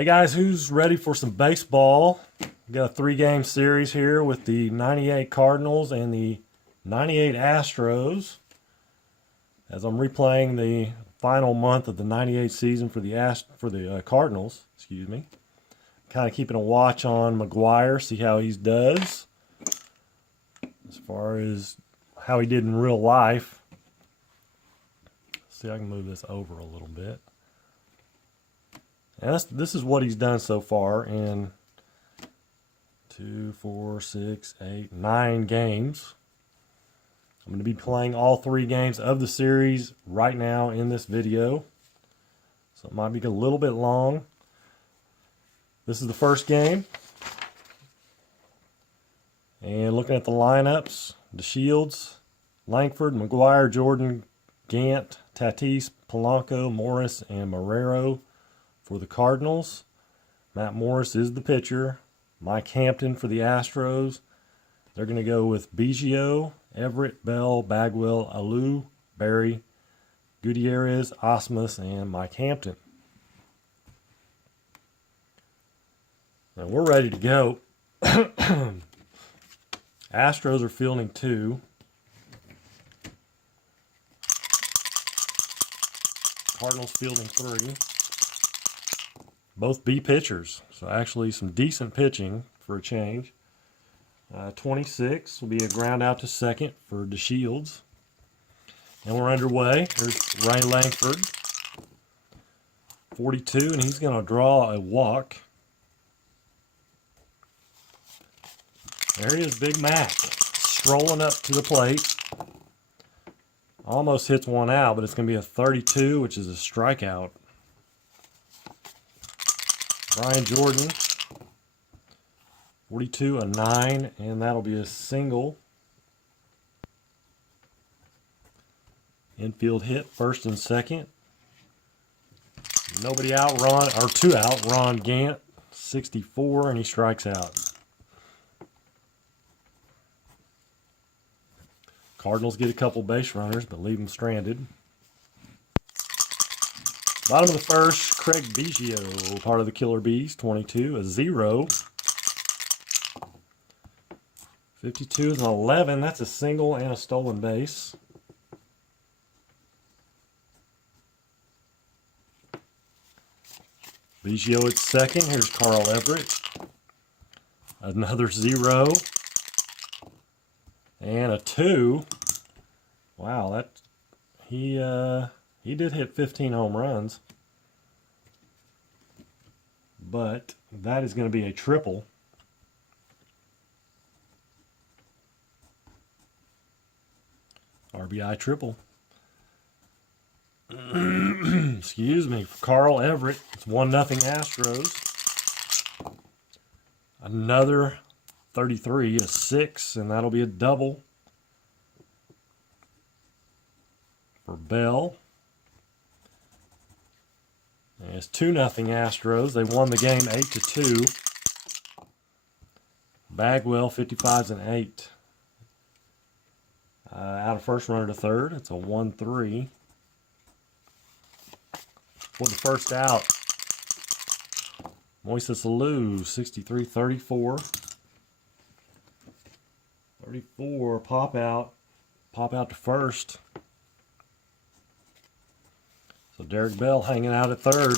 Hey guys, who's ready for some baseball? We got a 3-game series here with the 98 Cardinals and the 98 Astros. As I'm replaying the final month of the 98 season for the Cardinals, excuse me. Kind of keeping a watch on McGwire, see how he does as far as how he did in real life. See, I can move this over a little bit. And this is what he's done so far in 2, 4, 6, 8, 9 games. I'm going to be playing all 3 games of the series right now in this video. So it might be a little bit long. This is the first game. And looking at the lineups, DeShields, Langford, McGwire, Jordan, Gant, Tatis, Polanco, Morris, and Marrero for the Cardinals. Matt Morris is the pitcher. Mike Hampton for the Astros. They're going to go with Biggio, Everett, Bell, Bagwell, Alou, Berry, Gutierrez, Osmus, and Mike Hampton. Now we're ready to go. Astros are fielding 2. Cardinals fielding 3. Both B pitchers, so actually some decent pitching for a change. 26 will be a ground out to second for DeShields. And we're underway. Here's Ray Langford, 42, and he's going to draw a walk. There he is, Big Mac, strolling up to the plate. Almost hits one out, but it's going to be a 32, which is a strikeout. Brian Jordan, 42, a 9, and that'll be a single. Infield hit, first and second. Nobody out, 2 out, Ron Gant, 64, and he strikes out. Cardinals get a couple base runners, but leave them stranded. Bottom of the first, Craig Biggio, part of the Killer Bees, 22, a 0. 52 is an 11. That's a single and a stolen base. Biggio at second. Here's Carl Everett. Another 0. And a 2. Wow, he did hit 15 home runs. But that is going to be a triple. RBI triple. Excuse me. For Carl Everett, it's 1-0 Astros. Another 33, a 6, and that'll be a double for Bell. And it's 2-0 Astros. They won the game 8-2. Bagwell, 55's an 8. Out of first, runner to third. It's a 1-3. For the first out, Moises Alou, 63-34. 34, pop out to first. So Derek Bell hanging out at third.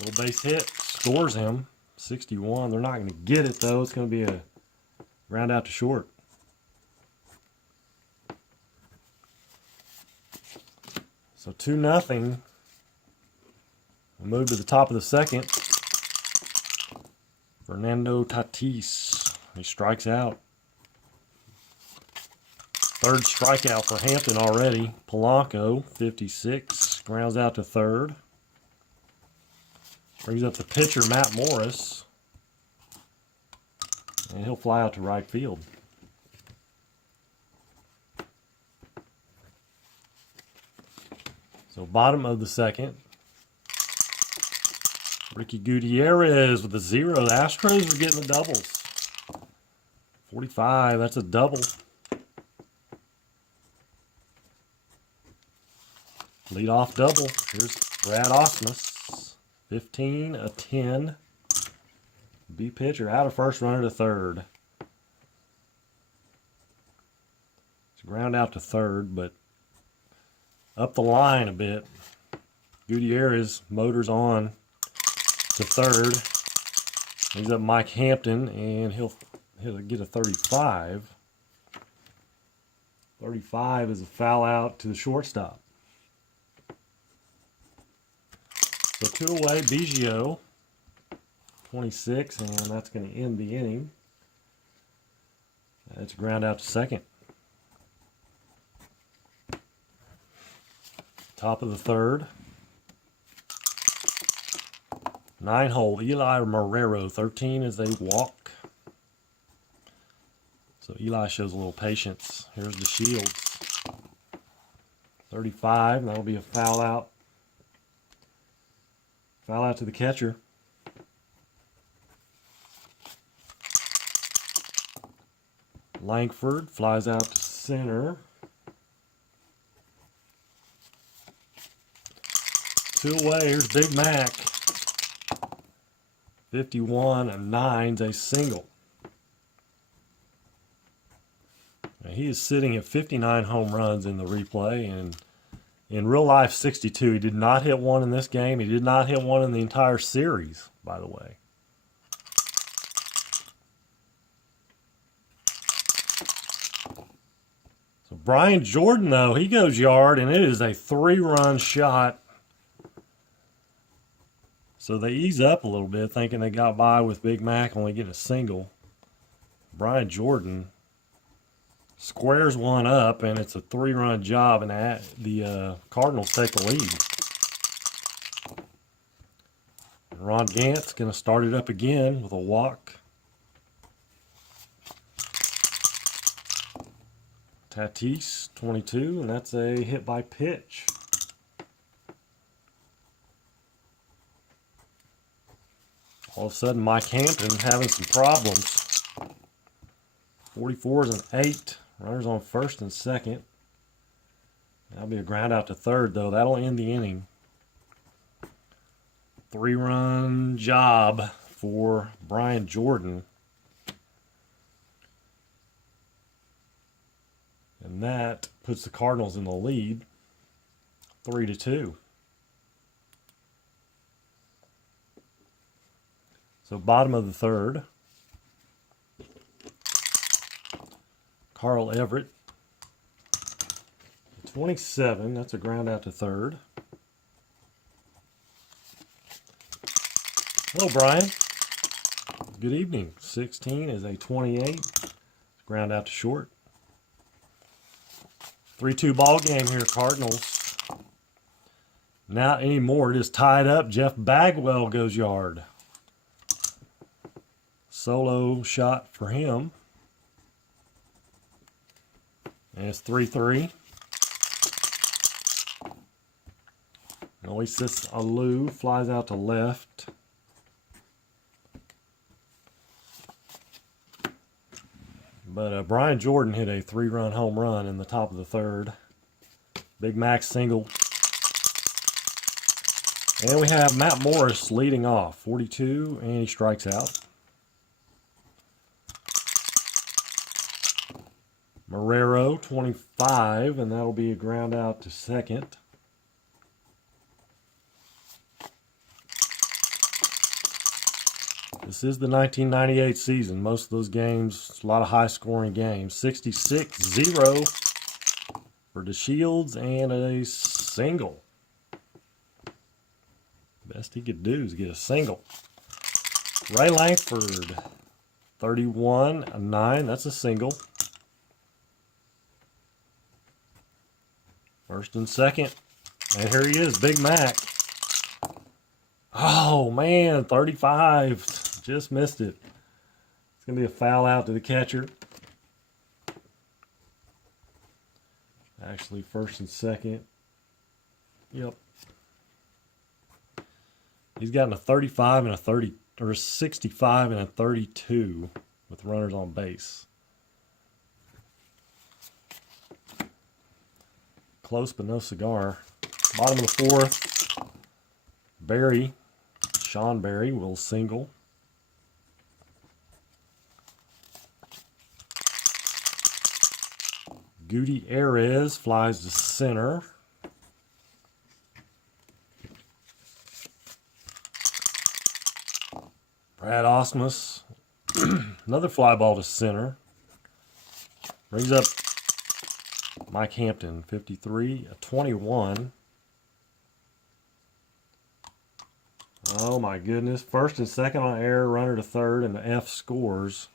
Little base hit, scores him, 61. They're not going to get it though. It's going to be a ground out to short. So 2-0. We'll move to the top of the second. Fernando Tatis, he strikes out. Third strikeout for Hampton already. Polanco, 56, grounds out to third. Brings up the pitcher, Matt Morris. And he'll fly out to right field. So bottom of the second. Ricky Gutierrez with a 0. The Astros are getting the doubles. 45, that's a double. Leadoff double. Here's Brad Osmus. 15, a 10. B pitcher out of first, runner to third. It's ground out to third, but up the line a bit. Gutierrez motors on to third. He's up Mike Hampton, and he'll get a 35. 35 is a foul out to the shortstop. So 2 away, Biggio, 26, and that's going to end the inning. That's a ground out to second. Top of the third. 9-hole, Eli Marrero, 13 is a walk. So Eli shows a little patience. Here's the Shields. 35, and that'll be a foul out. Foul out to the catcher. Langford flies out to center. 2 away, here's Big Mac. 51, and 9's a single. Now, he is sitting at 59 home runs in the replay, and in real life 62. He did not hit one in this game. He did not hit one in the entire series, by the way. So Brian Jordan, though, he goes yard, and it is a 3-run shot. So they ease up a little bit, thinking they got by with Big Mac only getting a single. Brian Jordan squares one up, and it's a 3-run job, and the Cardinals take the lead. Ron Gant's going to start it up again with a walk. Tatis, 22, and that's a hit by pitch. All of a sudden, Mike Hampton having some problems. 44 is an 8. Runners on first and second. That'll be a ground out to third, though. That'll end the inning. 3-run job for Brian Jordan. And that puts the Cardinals in the lead, 3-2. So bottom of the third. Carl Everett, 27. That's a ground out to third. Hello, Brian. Good evening. 16 is a 28. Ground out to short. 3-2 ball game here, Cardinals. Not anymore. It is tied up. Jeff Bagwell goes yard. Solo shot for him. And it's 3-3. Oasis Alou flies out to left. But Brian Jordan hit a 3-run home run in the top of the third. Big Mac single. And we have Matt Morris leading off, 42, and he strikes out. Marrero, 25, and that'll be a ground out to second. This is the 1998 season. Most of those games, a lot of high-scoring games. 66-0 for DeShields and a single. Best he could do is get a single. Ray Langford, 31, a 9. That's a single. First and second. And here he is, Big Mac. Oh, man, 35. Just missed it. It's going to be a foul out to the catcher. Actually, first and second. Yep. He's gotten a 35 and a 30, or a 65 and a 32 with runners on base. Close but no cigar. Bottom of the fourth. Barry Sean Berry will single. Gutierrez flies to center. Brad Osmus, another fly ball to center. Brings up Mike Hampton, 53, a 21. Oh my goodness. First and second on error, runner to third, and the F scores.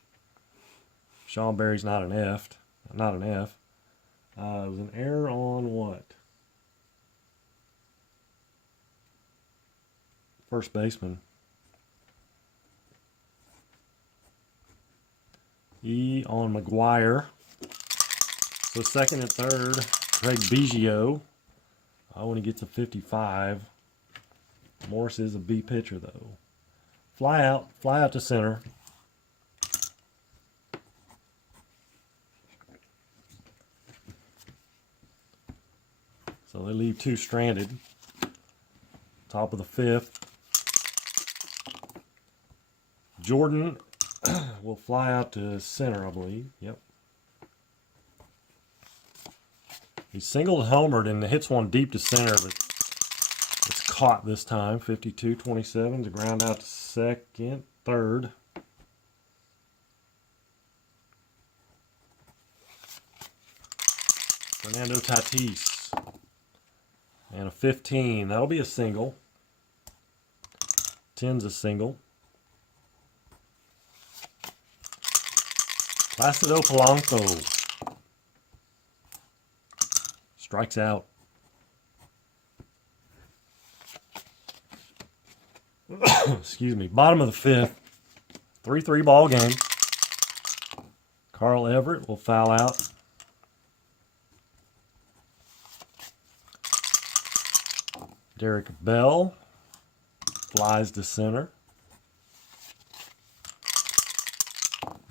Sean Berry's not an F. Not an F. It was an error on what? First baseman. E on McGwire. So second and third, Craig Biggio. When he gets a 55. Morris is a B pitcher though. Fly out to center. So they leave two stranded. Top of the fifth. Jordan will fly out to center, I believe. Yep. He singled homered and hits one deep to center, but it's caught this time. 52-27 to ground out to second, third. Fernando Tatis. And a 15. That'll be a single. 10's a single. Placido Polanco. Strikes out. Excuse me. Bottom of the fifth. 3-3 ball game. Carl Everett will foul out. Derek Bell flies to center.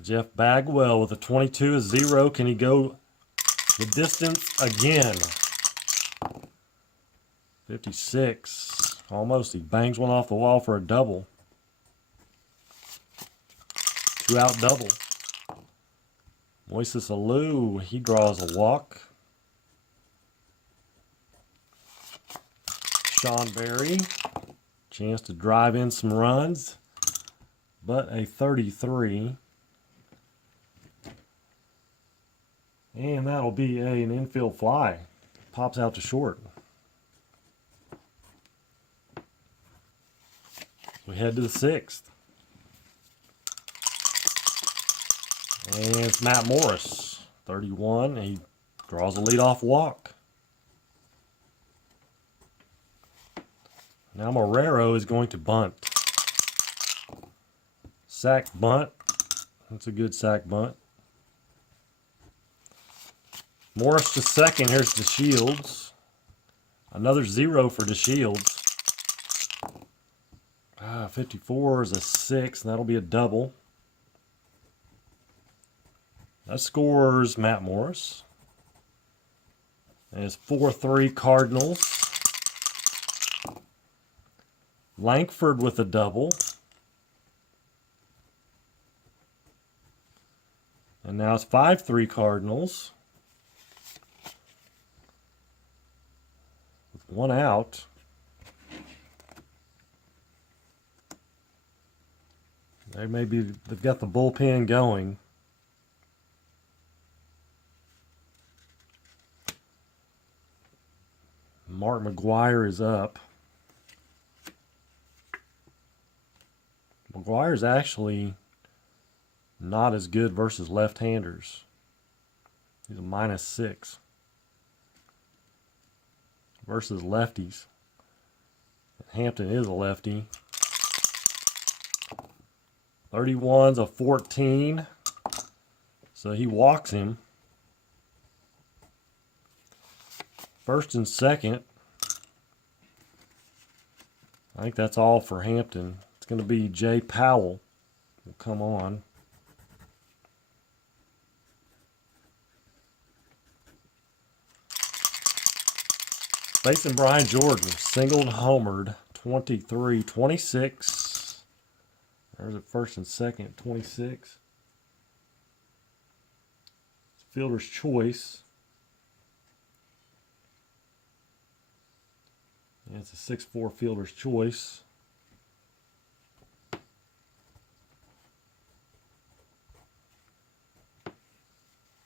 Jeff Bagwell with a 22-0. Can he go the distance again? 56. Almost. He bangs one off the wall for a double. 2-out double. Moises Alou, he draws a walk. Sean Berry, chance to drive in some runs, but a 33. And that'll be an infield fly. Pops out to short. We head to the sixth. And it's Matt Morris, 31. He draws a leadoff walk. Now Marrero is going to bunt. Sack bunt. That's a good sack bunt. Morris to second. Here's DeShields. Another 0 for DeShields. 54 is a 6, and that'll be a double. That scores Matt Morris. And it's 4-3 Cardinals. Lankford with a double. And now it's 5-3 Cardinals. With one out. They've got the bullpen going. Mark McGwire is up. McGuire's actually not as good versus left-handers. He's a -6 versus lefties. Hampton is a lefty. 31's a 14. So he walks him. First and second. I think that's all for Hampton. It's going to be Jay Powell will come on. Facing Brian Jordan, singled homered, 23-26. There's at first and second, 26. Fielder's choice. Yeah, it's a 6-4 fielder's choice.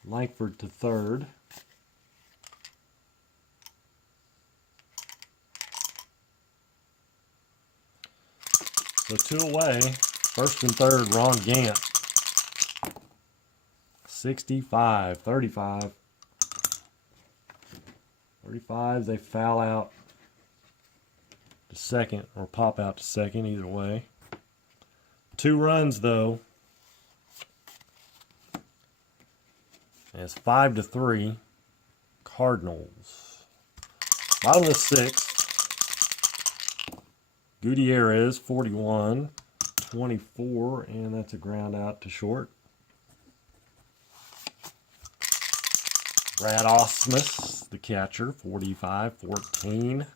Langford to third. So 2 away. First and third, Ron Gant. 65, 35. 35, they foul out to second or pop out to second, either way. 2 runs, though. And it's 5-3. Cardinals. Bottom of the 6th. Gutierrez, 41, 24, and that's a ground out to short. Brad Osmus, the catcher, 45, 14.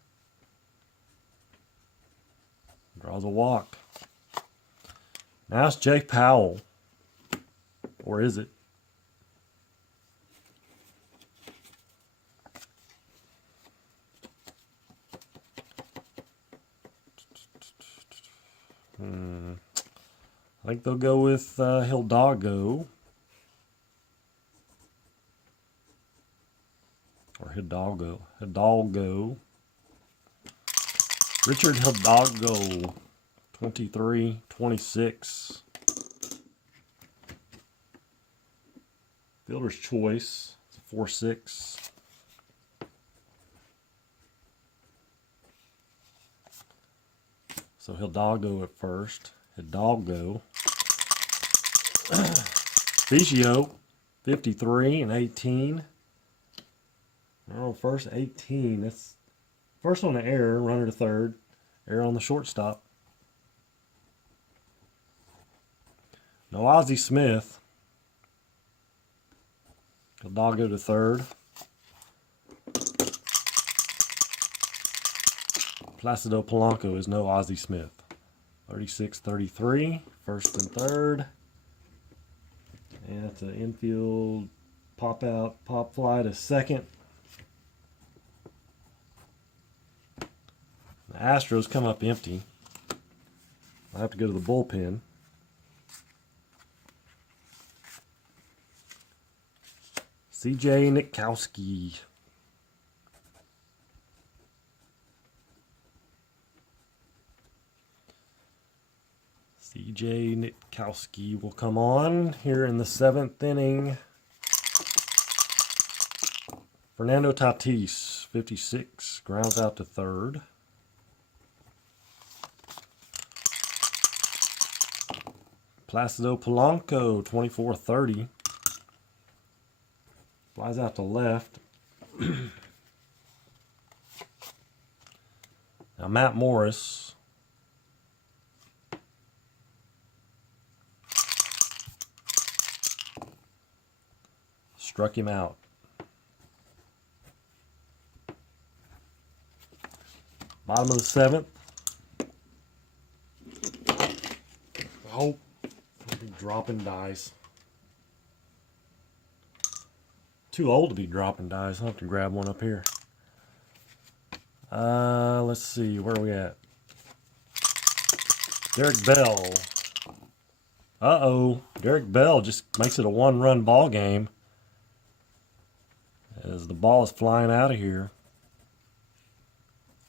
Draws a walk. Now it's Jake Powell. Or is it? I think they'll go with Hidalgo. Or Hidalgo. Richard Hidalgo. 23, 26. Fielder's choice. It's a 4-6. So Hidalgo at first. Hidalgo. Biggio, 53 and 18. Oh, first 18. That's first on the error, runner to third. Error on the shortstop. No Ozzie Smith. Hidalgo to third. Placido Polanco is no Ozzie Smith. 36-33, first and third. And it's an infield pop out, pop fly to second. The Astros come up empty. I have to go to the bullpen. C.J. Nitkowski. C.J. Nitkowski will come on here in the 7th inning. Fernando Tatis, 56, grounds out to third. Placido Polanco, 24-30. Flies out to left. Now Matt Morris. Struck him out. Bottom of the 7th. Oh, I'll be dropping dice. Too old to be dropping dice. I'll have to grab one up here. Let's see. Where are we at? Derek Bell. Uh-oh. Derek Bell just makes it a 1-run ball game as the ball is flying out of here.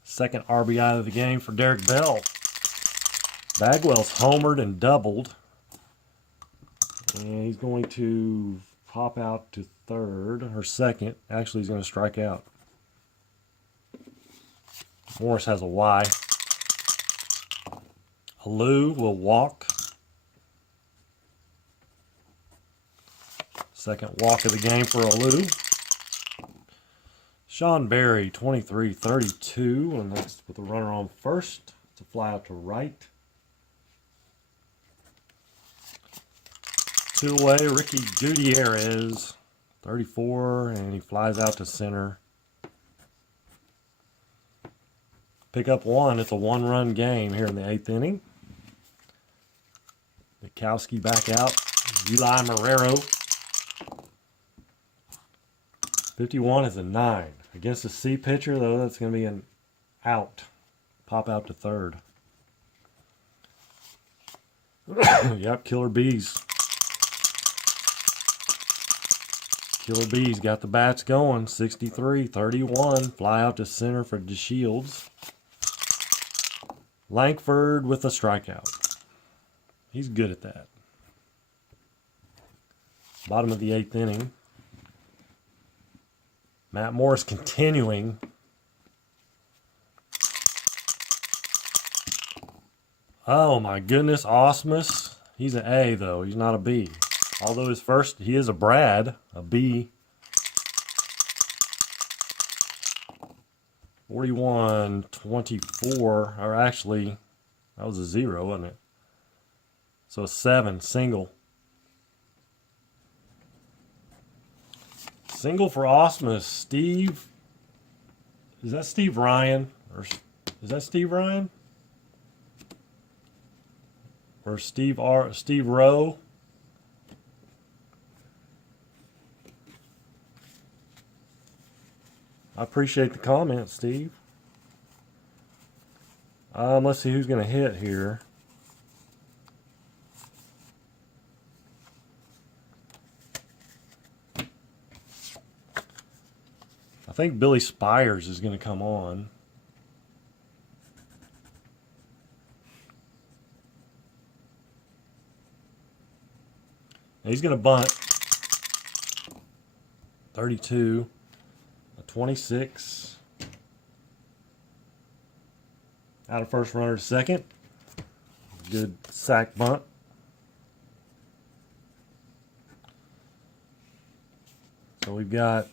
Second RBI of the game for Derek Bell. Bagwell's homered and doubled. And he's going to pop out to third or second. Actually, he's going to strike out. Morris has a Y. Alou will walk. Second walk of the game for Alou. Sean Berry, 23-32, and that's with the runner on first. It's a fly out to right. 2 away, Ricky Gutierrez, 34, and he flies out to center. Pick up 1. It's a 1-run game here in the 8th inning. Bukowski back out. Eli Marrero. 51 is a 9. Against the C pitcher, though, that's going to be an out. Pop out to third. Yep, Killer Bees. Killer Bees got the bats going. 63, 31. Fly out to center for DeShields. Lankford with a strikeout. He's good at that. Bottom of the 8th inning. Matt Morris continuing. Oh my goodness, Osmus. He's an A though, he's not a B. Although his first, he is a Brad, a B. 41, 24, or actually, that was a 0, wasn't it? So a 7, single. Single for Osmus. Steve, is that Steve Ryan? Or is that Steve Ryan? Or Steve Rowe? I appreciate the comment, Steve. Let's see who's going to hit here. I think Billy Spires is going to come on. And he's going to bunt. 32. 26. Out of first, runner to second. Good sack bunt. So we've got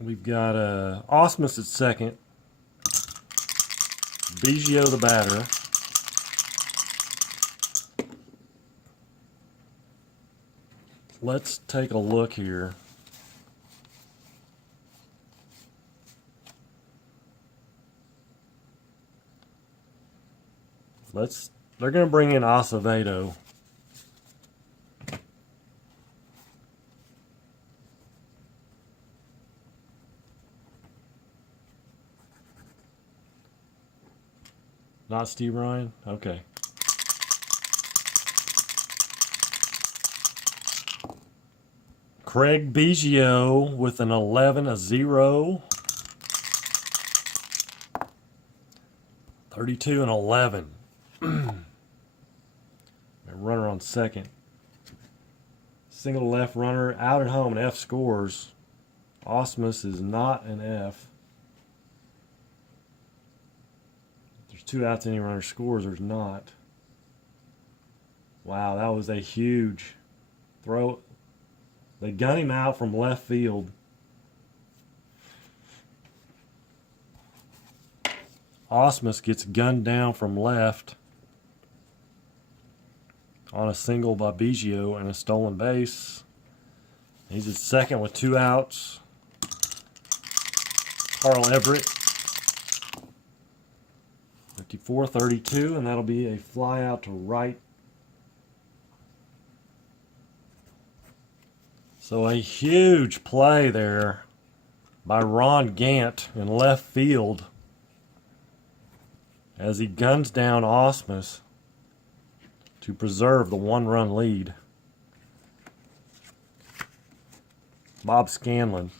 Osmus at second. Biggio the batter. Let's take a look here. They're going to bring in Acevedo. Not Steve Ryan? Okay. Craig Biggio with an 11, a 0. 32 and 11. Runner on second. Single left runner out at home and F scores. Osmus is not an F. If there's 2 outs, any runner scores, there's not. Wow, that was a huge throw. They gun him out from left field. Osmus gets gunned down from left on a single by Biggio and a stolen base. He's at second with 2 outs. Carl Everett. 54-32, and that'll be a fly out to right. So a huge play there by Ron Gant in left field as he guns down Osmus to preserve the 1-run lead. Bob Scanlon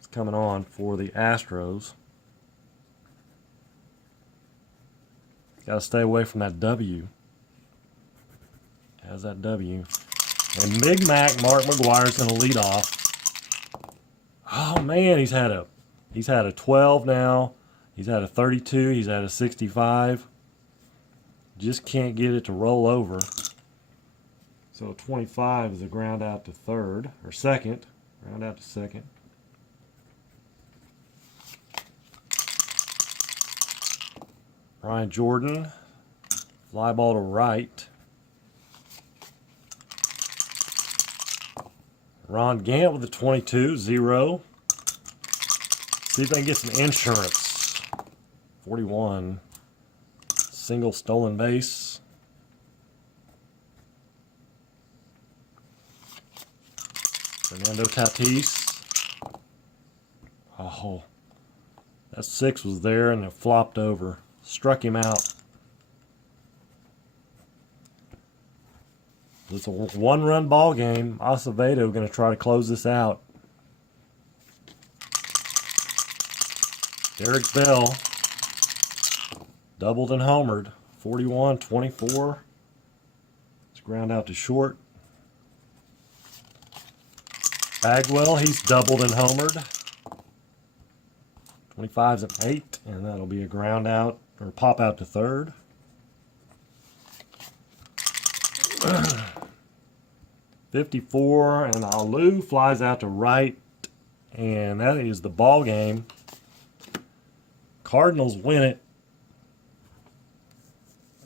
is coming on for the Astros. Got to stay away from that W. Has that W. And Big Mac, Mark McGwire's going to lead off. Oh man, he's had a 12 now. He's had a 32. He's had a 65. Just can't get it to roll over. So 25 is a ground out to third, or second. Ground out to second. Ryan Jordan, fly ball to right. Ron Gant with a 22, 0. See if they can get some insurance. 41. Single stolen base. Fernando Tatis. Oh, that 6 was there and it flopped over. Struck him out. It's a one-run ball game. Acevedo going to try to close this out. Derek Bell doubled and homered. 41-24. It's ground out to short. Bagwell, he's doubled and homered. 25's an 8, and that'll be a ground out or pop out to third. .54, and Alou flies out to right, and that is the ball game. Cardinals win it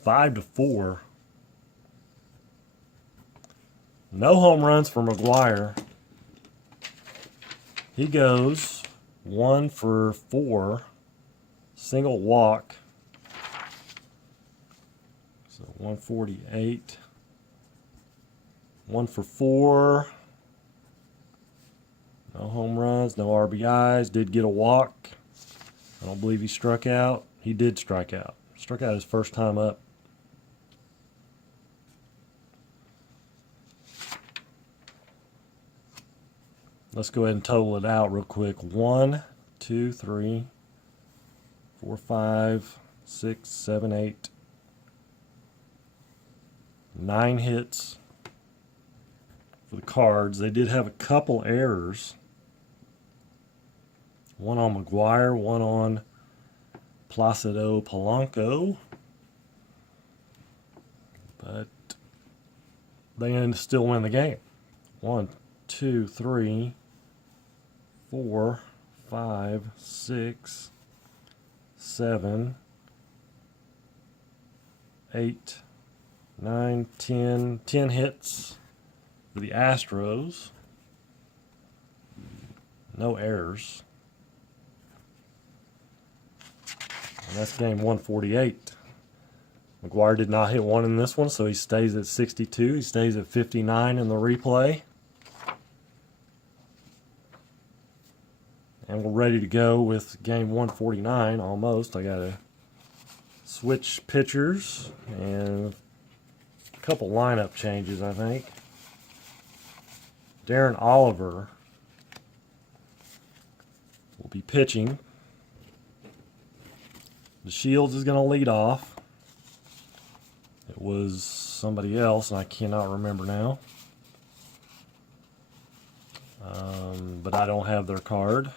5-4. No home runs for McGwire. He goes 1 for 4, single walk. So 148. 1 for 4. No home runs, no RBIs. Did get a walk. I don't believe he struck out. He did strike out. Struck out his first time up. Let's go ahead and total it out real quick. 1, 2, 3, 4, 5, 6, 7, 8, 9 hits for the Cards. They did have a couple errors. One on McGwire, one on Placido Polanco. But they still win the game. 1, 2, 3, 4, 5, 6, 7, 8, 9, 10. 10 hits for the Astros. No errors. And that's game 148. McGwire did not hit one in this one, so he stays at 62. He stays at 59 in the replay. And we're ready to go with game 149 almost. I got to switch pitchers and a couple lineup changes, I think. Darren Oliver will be pitching. The Shields is going to lead off. It was somebody else, and I cannot remember now. But I don't have their card.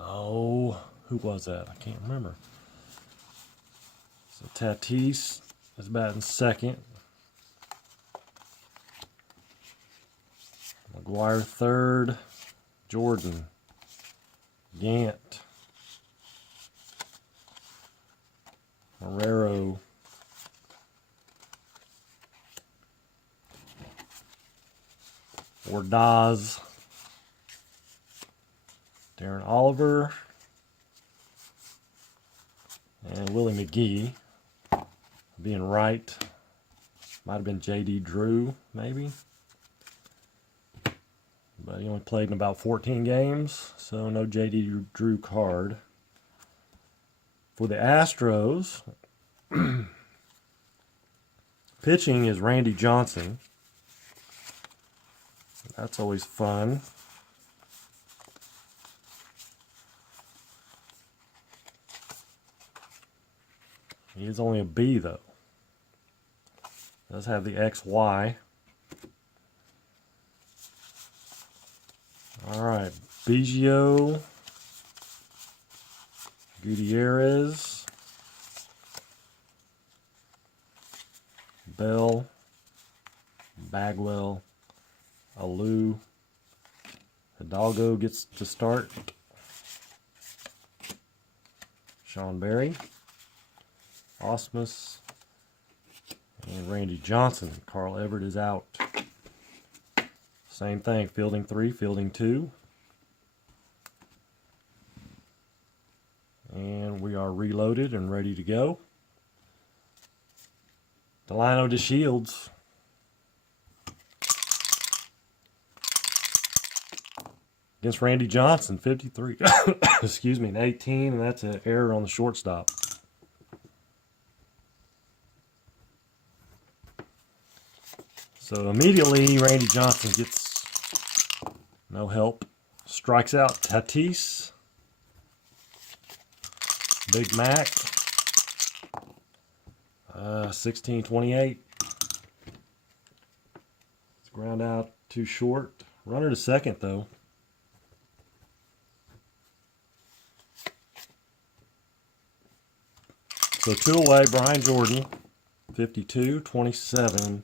Oh, who was that? I can't remember. So Tatis is batting second. McGwire third. Jordan. Gant. Marrero. Ordaz. Darren Oliver. And Willie McGee. Being right. Might have been J.D. Drew, maybe. But he only played in about 14 games, so no J.D. Drew card. For the Astros, pitching is Randy Johnson. That's always fun. He is only a B, though. Does have the XY. All right, Biggio, Gutierrez, Bell, Bagwell, Alou. Hidalgo gets to start. Sean Berry, Osmus, and Randy Johnson. Carl Everett is out. Same thing, fielding 3, fielding 2. And we are reloaded and ready to go. Delino DeShields. against Randy Johnson, 53. Excuse me, an 18, and that's an error on the shortstop. So immediately, Randy Johnson gets no help. Strikes out Tatis. Big Mac. 16-28. It's ground out too short. Runner to second, though. So 2 away, Brian Jordan. 52-27.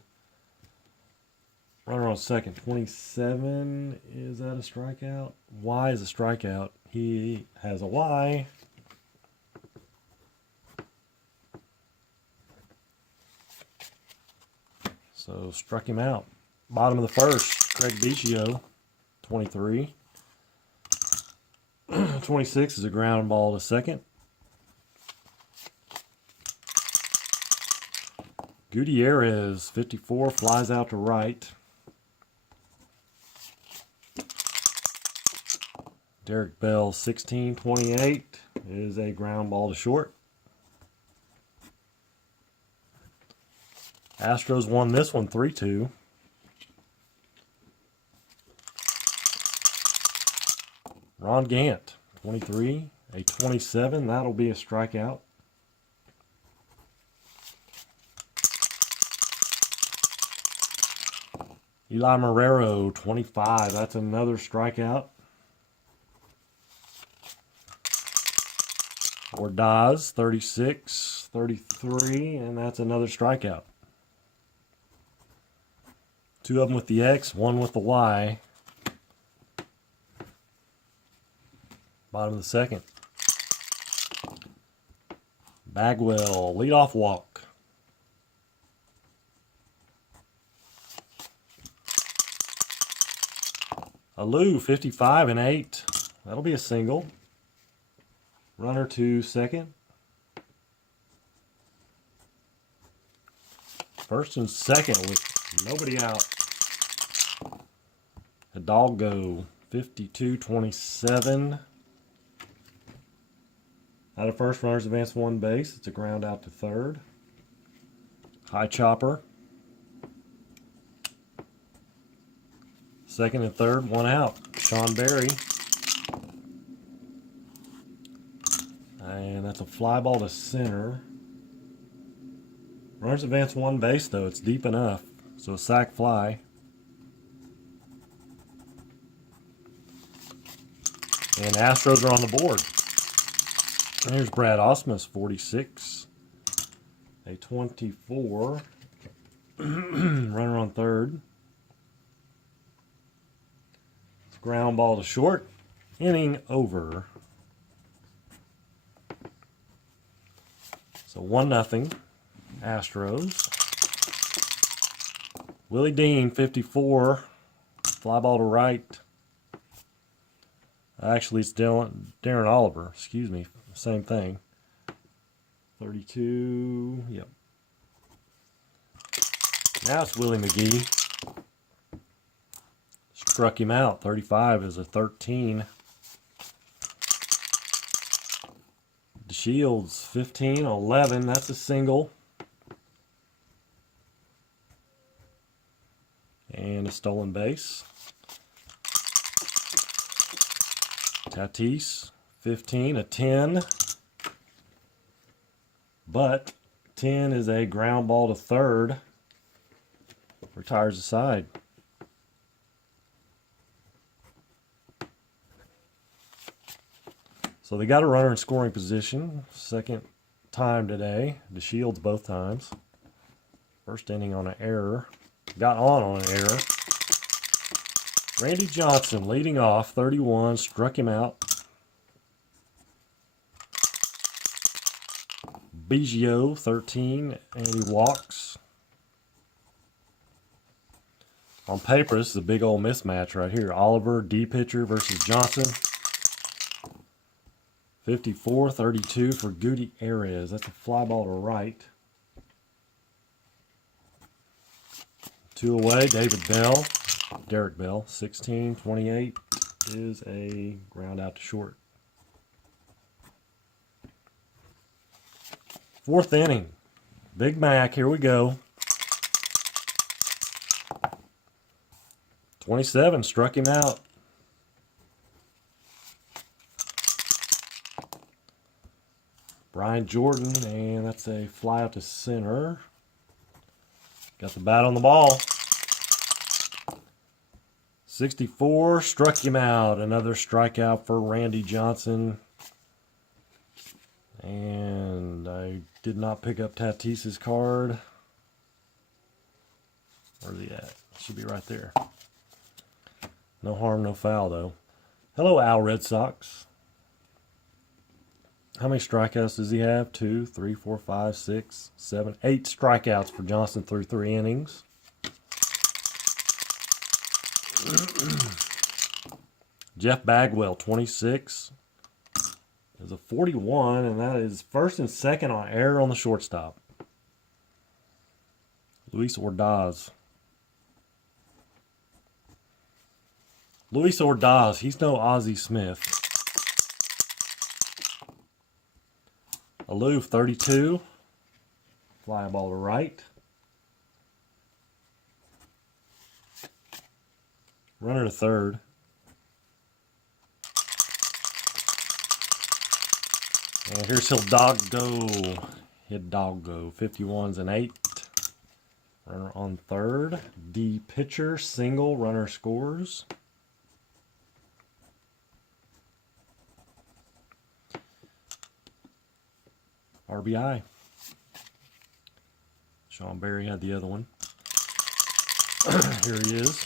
Runner on second. 27. Is that a strikeout? Y is a strikeout. He has a Y. So struck him out. Bottom of the first, Craig Biggio, 23. 26 is a ground ball to second. Gutierrez, 54, flies out to right. Derek Bell, 16-28, is a ground ball to short. Astros won this one 3-2. Ron Gant, 23, a 27. That'll be a strikeout. Eli Marrero, 25. That's another strikeout. Ordaz, 36, 33, and that's another strikeout. 2 of them with the X, 1 with the Y. Bottom of the second. Bagwell, leadoff walk. Alou, 55 and 8. That'll be a single. Runner to second. First and second with nobody out. Hidalgo, 52-27. Out of first, runners advance 1 base. It's a ground out to third. High chopper. Second and third, 1 out. Sean Berry. And that's a fly ball to center. Runners advance 1 base, though. It's deep enough. So a sac fly. And Astros are on the board. There's Brad Osmus, 46. A 24. Runner on third. It's ground ball to short. Inning over. So 1-0. Astros. Willie Dean, 54. Fly ball to right. Actually, it's Darren Oliver. Excuse me. Same thing. 32. Yep. Now it's Willie McGee. Struck him out. 35 is a 13. DeShields, 15, 11. That's a single. And a stolen base. Tatis, 15, a 10. But 10 is a ground ball to third. Retires the side. So they got a runner in scoring position. Second time today. DeShields both times. First inning on an error. Got on an error. Randy Johnson leading off, 31, struck him out. Biggio, 13, and he walks. On paper, this is a big old mismatch right here. Oliver, D pitcher versus Johnson. 54-32 for Gutierrez. That's a fly ball to right. 2 away, David Bell. Derek Bell, 16-28. is a ground out to short. 4th inning. Big Mac, here we go. 27, struck him out. Brian Jordan, and that's a fly out to center. Got the bat on the ball. 64, struck him out. Another strikeout for Randy Johnson. And I did not pick up Tatis's card. Where's he at? Should be right there. No harm, no foul, though. Hello, Al Red Sox. How many strikeouts does he have? 2, 3, 4, 5, 6, 7, 8 strikeouts for Johnson through 3 innings. Jeff Bagwell, 26. Is a 41, and that is 1st and 2nd on error on the shortstop. Luis Ordaz. Luis Ordaz, he's no Ozzie Smith. Aloof, 32. Fly ball to right. Runner to 3rd. And here's Hidalgo. Hidalgo, 51's an 8. Runner on 3rd. D pitcher, single, runner scores. RBI. Sean Berry had the other one. Here he is.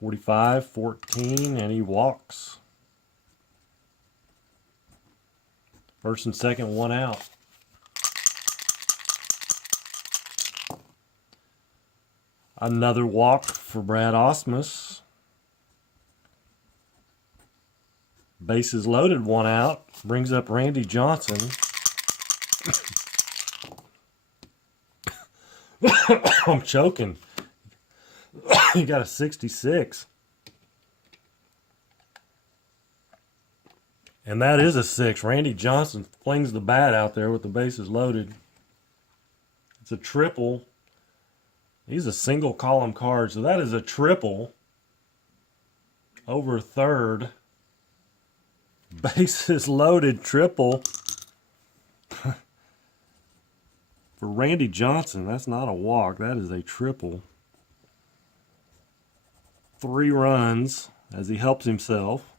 45, 14, and he walks. 1st and 2nd, 1 out. Another walk for Brad Ausmus. Bases loaded, 1 out. Brings up Randy Johnson. I'm choking. He got a 66. And that is a 6. Randy Johnson flings the bat out there with the bases loaded. It's a triple. He's a single column card, so that is a triple over 3rd. Bases loaded triple for Randy Johnson. That's not a walk. That is a triple. 3 runs as he helps himself.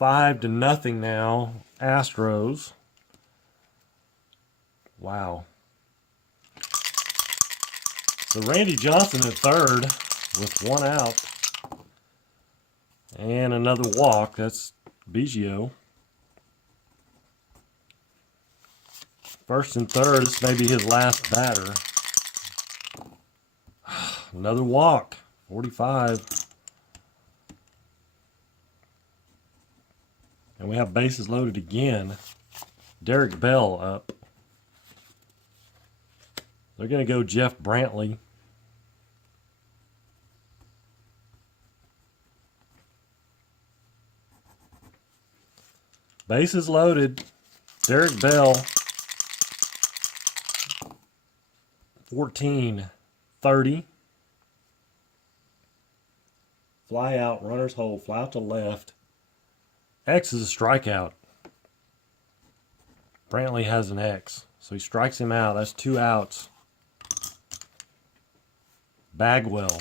5-0 now. Astros. Wow. So Randy Johnson at 3rd with 1 out. And another walk. That's Biggio. 1st and 3rd. This may be his last batter. Another walk. 45. And we have bases loaded again. Derek Bell up. They're going to go Jeff Brantley. Bases loaded. Derek Bell. 14, 30. Fly out, runners hold, fly out to left. X is a strikeout. Brantley has an X, so he strikes him out. That's 2 outs. Bagwell.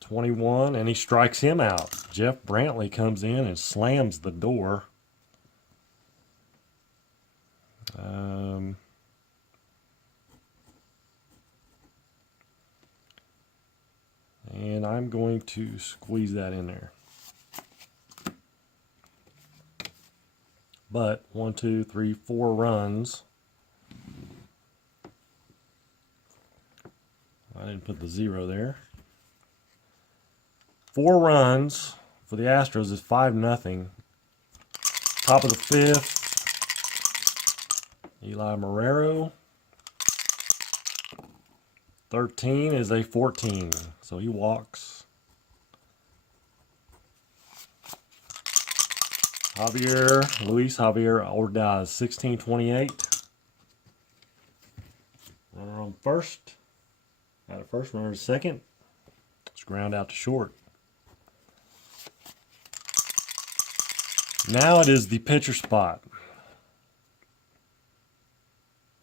21, and he strikes him out. Jeff Brantley comes in and slams the door. And I'm going to squeeze that in there. But 1, 2, 3, 4 runs. I didn't put the 0 there. 4 runs for the Astros is 5-0. Top of the 5th. Eli Marrero. 13 is a 14, so he walks. Luis Javier Ordaz, 1628. Runner on first. Out of first, runner to second. It's ground out to short. Now it is the pitcher spot.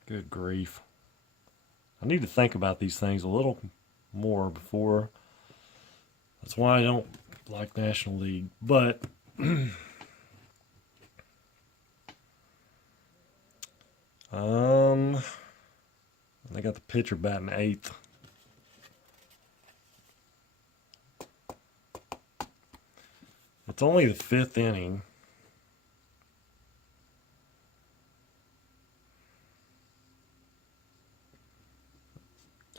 Good grief. I need to think about these things a little more before. That's why I don't like National League. But they got the pitcher batting 8th. It's only the 5th inning.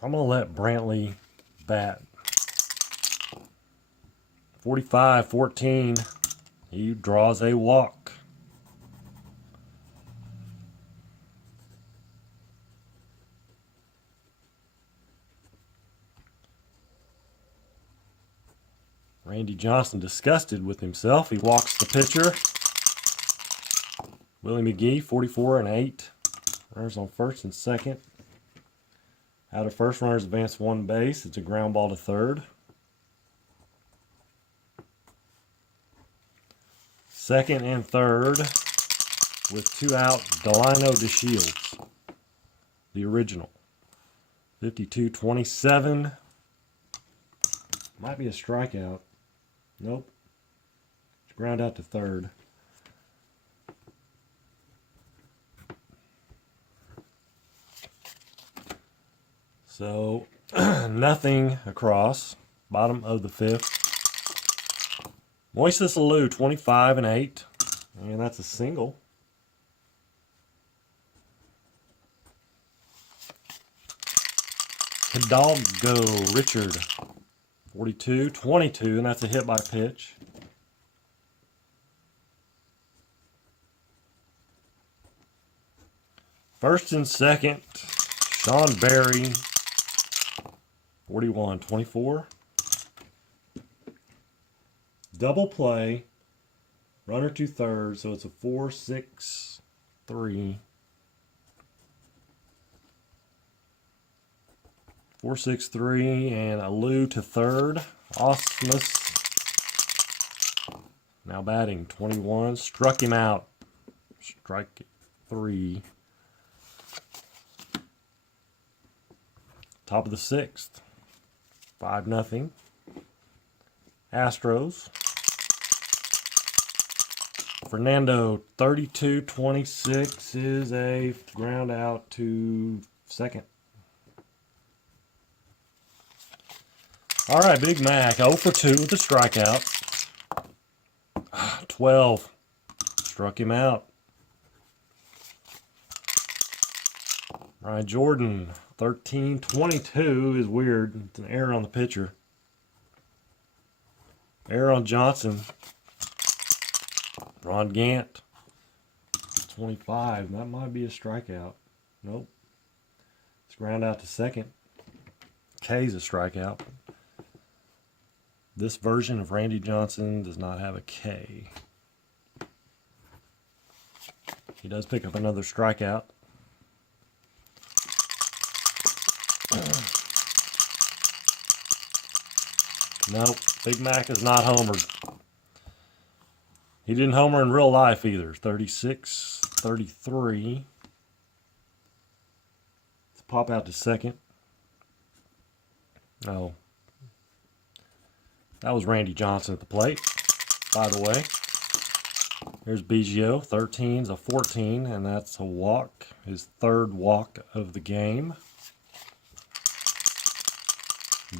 I'm going to let Brantley bat. 45-14. He draws a walk. Randy Johnson disgusted with himself. He walks the pitcher. Willie McGee, 44-8. Runners on first and second. Out of first, runners advance 1 base. It's a ground ball to third. Second and third with 2 out, Delino DeShields, the original. 52-27. Might be a strikeout. Nope. It's ground out to third. So, nothing across. Bottom of the 5th. Moises Alou, 25-8. And that's a single. Hidalgo Richard, 42-22. And that's a hit by pitch. First and second, Sean Berry, 41-24. Double play. Runner to third, so it's a 4-6-3. 4-6-3, and Alou to third. Osmus now batting, 21. Struck him out. Strike 3. Top of the 6th. 5-0. Astros. Fernando, 32-26 is a ground out to second. All right, Big Mac, 0 for 2 with the strikeout. 12. Struck him out. Ryan Jordan, 13-22 is weird. It's an error on the pitcher. Error on Johnson. Ron Gant, 25. That might be a strikeout. Nope. It's ground out to second. K's a strikeout. This version of Randy Johnson does not have a K. He does pick up another strikeout. Nope, Big Mac is not homered. He didn't homer in real life either. 36-33. Let's pop out to second. Oh. That was Randy Johnson at the plate, by the way. Here's Biggio. 13's a 14, and that's a walk. His 3rd walk of the game.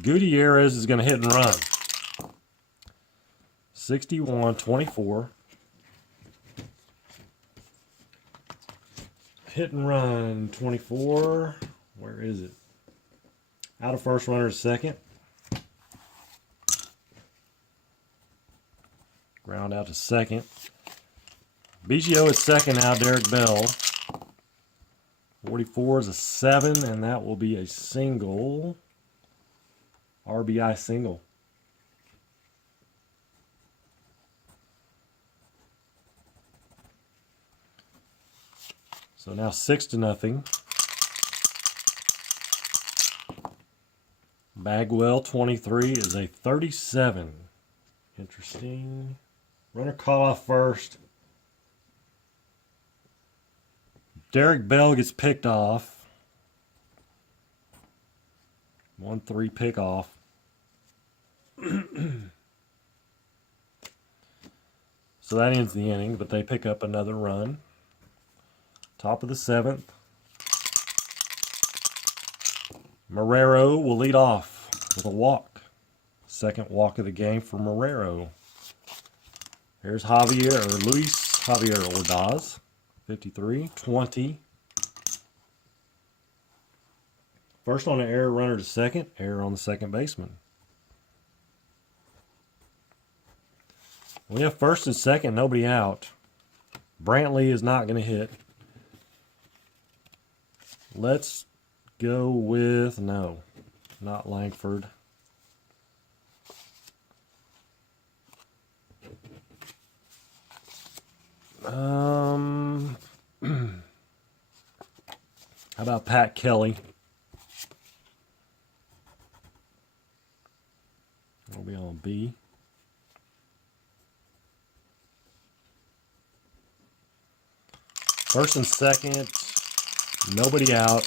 Gutierrez is going to hit and run. 61-24. Hit and run, 24. Where is it? Out of first, runner to second. Ground out to second. Biggio at second now, Derek Bell. 44 is a 7, and that will be a single. RBI single. So now 6-0. Bagwell 23 is a 37. Interesting. Runner caught off first. Derek Bell gets picked off. 1-3 pick off. So that ends the inning, but they pick up another run. Top of the 7th. Marrero will lead off with a walk. Second walk of the game for Marrero. Here's Luis Javier Ordaz, 53-20. First on an error, runner to second. Error on the second baseman. We have first and second, nobody out. Brantley is not going to hit. Let's go with, no, not Langford. How about Pat Kelly? We'll be on B. First and second, nobody out.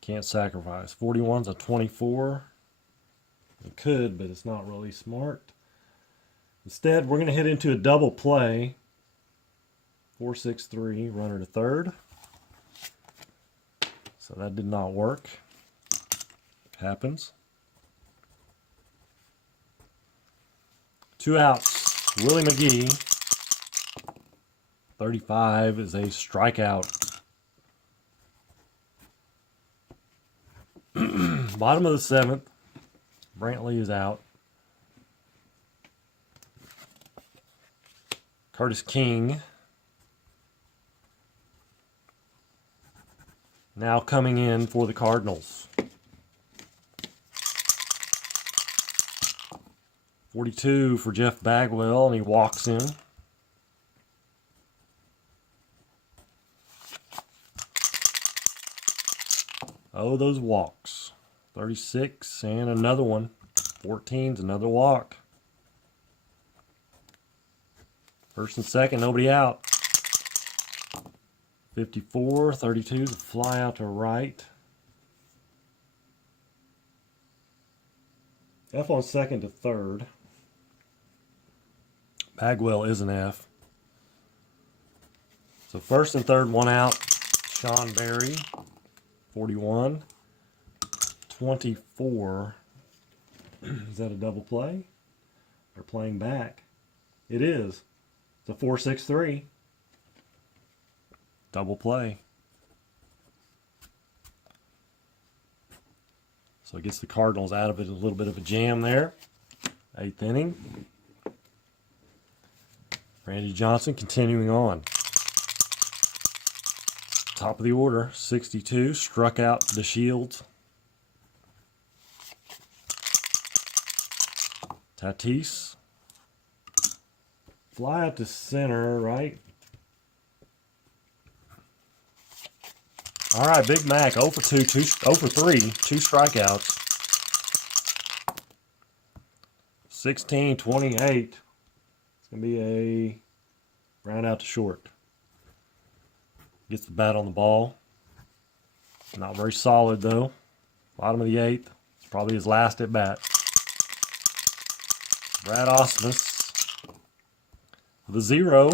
Can't sacrifice. 41's a 24. It could, but it's not really smart. Instead, we're going to hit into a double play. 4-6-3, runner to third. So that did not work. Happens. 2 outs. Willie McGee. 35 is a strikeout. Bottom of the 7th. Brantley is out. Curtis King. Now coming in for the Cardinals. 42 for Jeff Bagwell, and he walks in. Oh, those walks. 36 and another one. 14's another walk. First and second, nobody out. 54, 32 is a fly out to right. F on second to third. Bagwell is an F. So first and third, 1 out. Sean Berry, 41. 24. Is that a double play? They're playing back. It is. It's a 4-6-3. Double play. So it gets the Cardinals out of it, a little bit of a jam there. 8th inning. Randy Johnson continuing on. Top of the order, 62. Struck out DeShields. Tatis. Fly out to center, right? All right, Big Mac, 0 for 2, 0 for 3, 2 strikeouts. 16-28. It's going to be a round out to short. Gets the bat on the ball. Not very solid, though. Bottom of the 8th. It's probably his last at bat. Brad Osmus with a 0.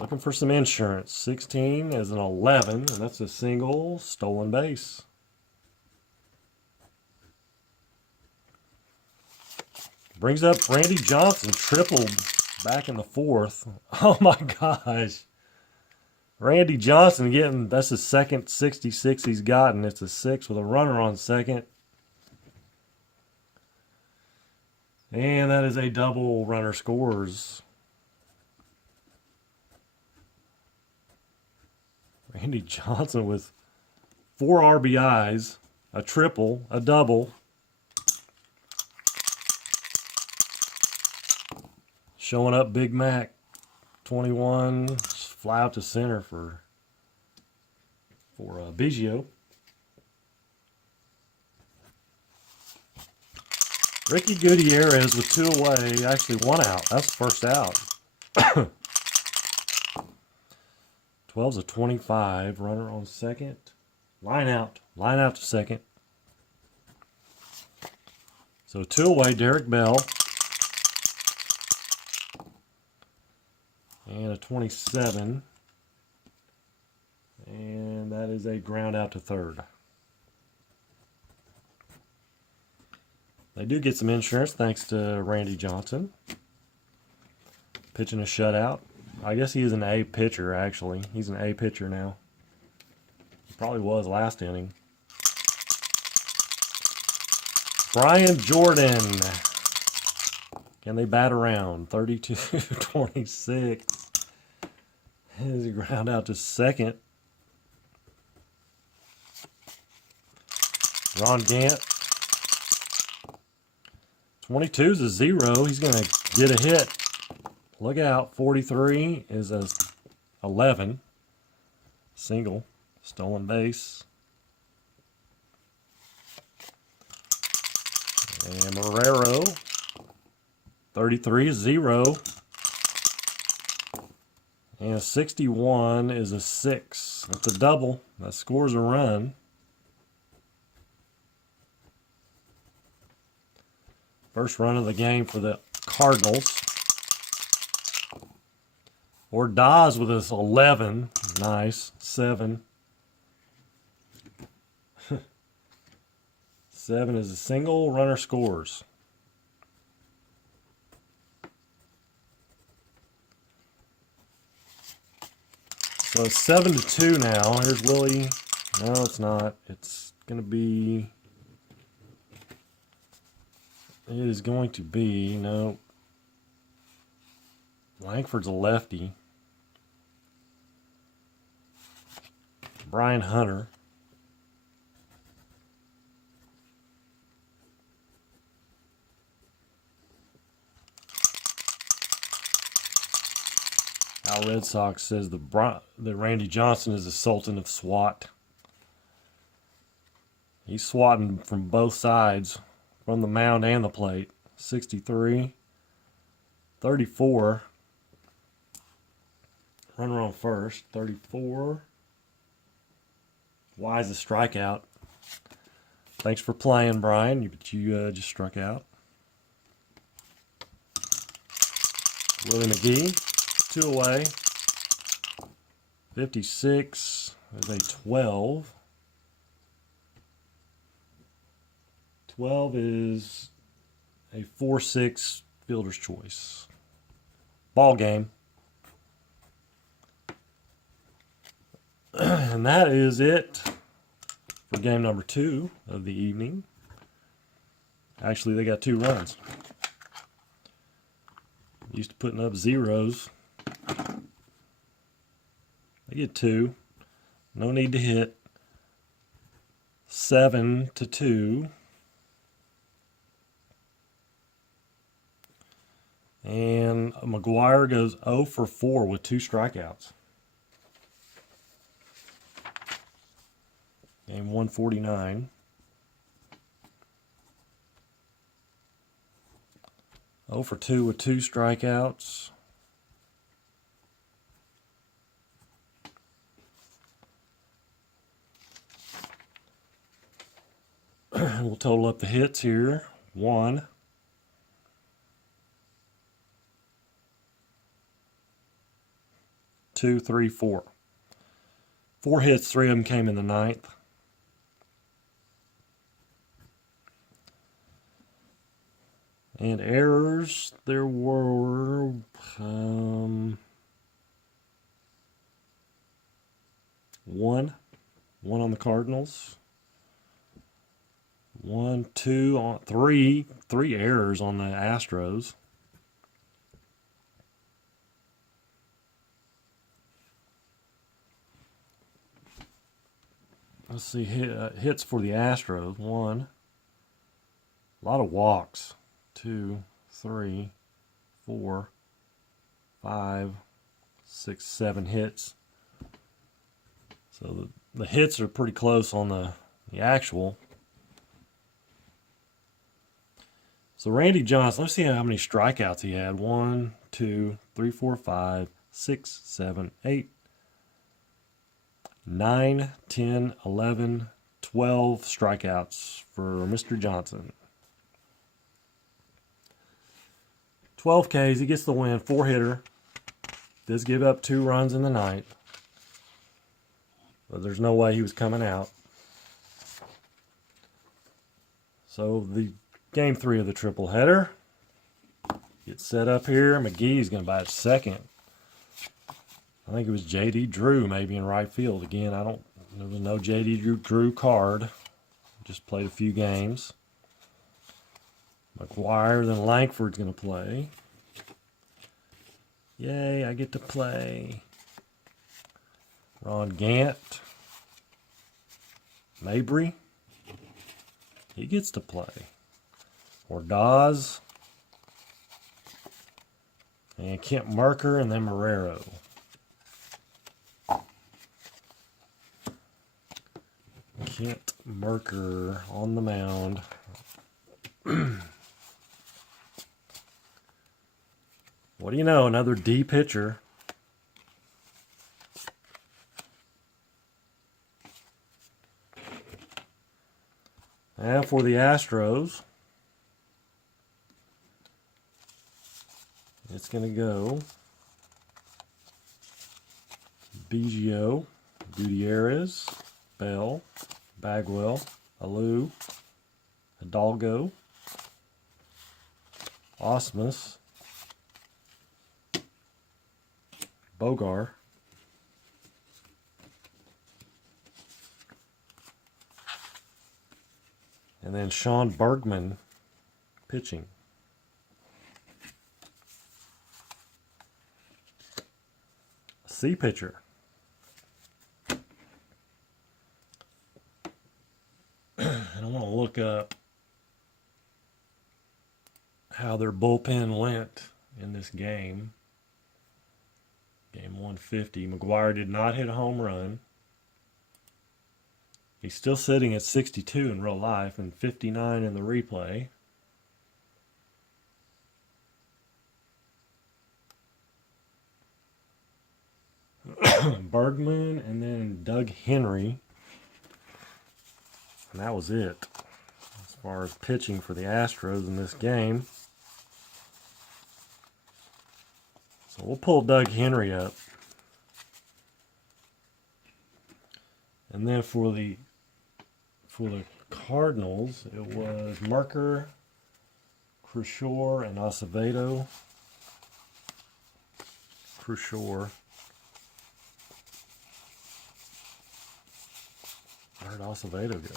Looking for some insurance. 16 is an 11, and that's a single stolen base. Brings up Randy Johnson, tripled back in the 4th. Oh my gosh. Randy Johnson getting, that's his second 66 he's gotten. It's a 6 with a runner on second. And that is a double. Runner scores. Randy Johnson with 4 RBIs, a triple, a double. Showing up Big Mac, 21, fly out to center for Biggio. Ricky Gutierrez with 2 away, actually 1 out. That's the first out. 12's a 25, runner on second. Line out to second. So 2 away, Derek Bell. And a 27. And that is a ground out to third. They do get some insurance thanks to Randy Johnson. Pitching a shutout. I guess he is an A pitcher, actually. He's an A pitcher now. He probably was last inning. Brian Jordan. Can they bat around? 32-26. Is he ground out to second? Ron Gant. 22's a 0. He's going to get a hit. Look out. 43 is a 11. Single. Stolen base. And Marrero. 33 is 0. And a 61 is a 6. That's a double. That scores a run. First run of the game for the Cardinals. Ordaz with his 11. Nice. 7. 7 is a single. Runner scores. So it's 7-2 now. Here's Willie. No, it's not. It's going to be... It is going to be... No. Langford's a lefty. Brian Hunter. Our Red Sox says that Randy Johnson is the Sultan of SWAT. He's swatting from both sides, from the mound and the plate. 63, 34. Runner on first. 34. Wise a strikeout. Thanks for playing, Brian. You just struck out. Willie McGee. 2 away. 56 is a 12. 12 is a 4-6 fielder's choice. Ball game. And that is it for game number 2 of the evening. Actually, they got 2 runs. Used to putting up zeros. They get 2. No need to hit. 7-2. And McGwire goes 0 for 4 with 2 strikeouts. Game 149. 0 for 2 with 2 strikeouts. We'll total up the hits here. 1. 2, 3, 4. 4 hits, 3 of them came in the 9th. And errors, there were 1 on the Cardinals. 1, 2 on 3 errors on the Astros. let's see, hits for the Astros. 1. A lot of walks. 2, 3, 4, 5, 6, 7 hits. So the hits are pretty close on the actual. So Randy Johnson, let's see how many strikeouts he had. 1, 2, 3, 4, 5, 6, 7, 8, 9, 10, 11, 12 strikeouts for Mr. Johnson. 12 Ks, he gets the win, 4-hitter. Does give up 2 runs in the ninth. But there's no way he was coming out. So the game 3 of the triple-header gets set up here. McGee's going to bat second. I think it was J.D. Drew maybe in right field. Again, there was no J.D. Drew card. Just played a few games. McGwire, then Langford's going to play. Yay, I get to play. Ron Gant. Mabry. He gets to play. Ordaz. And Kent Merker, and then Marrero. Kent Merker on the mound. What do you know? Another D pitcher. And for the Astros, it's going to go Biggio, Gutierrez, Bell, Bagwell, Alou, Hidalgo, Osmus, Bogar, and then Sean Bergman pitching. C pitcher. And I want to look up how their bullpen went in this game. Game 150. McGwire did not hit a home run. He's still sitting at 62 in real life and 59 in the replay. Bergman and then Doug Henry. And that was it as far as pitching for the Astros in this game. So we'll pull Doug Henry up. And then for the Cardinals, it was Merker, Crushore, and Acevedo. Crushore. Where'd Acevedo go?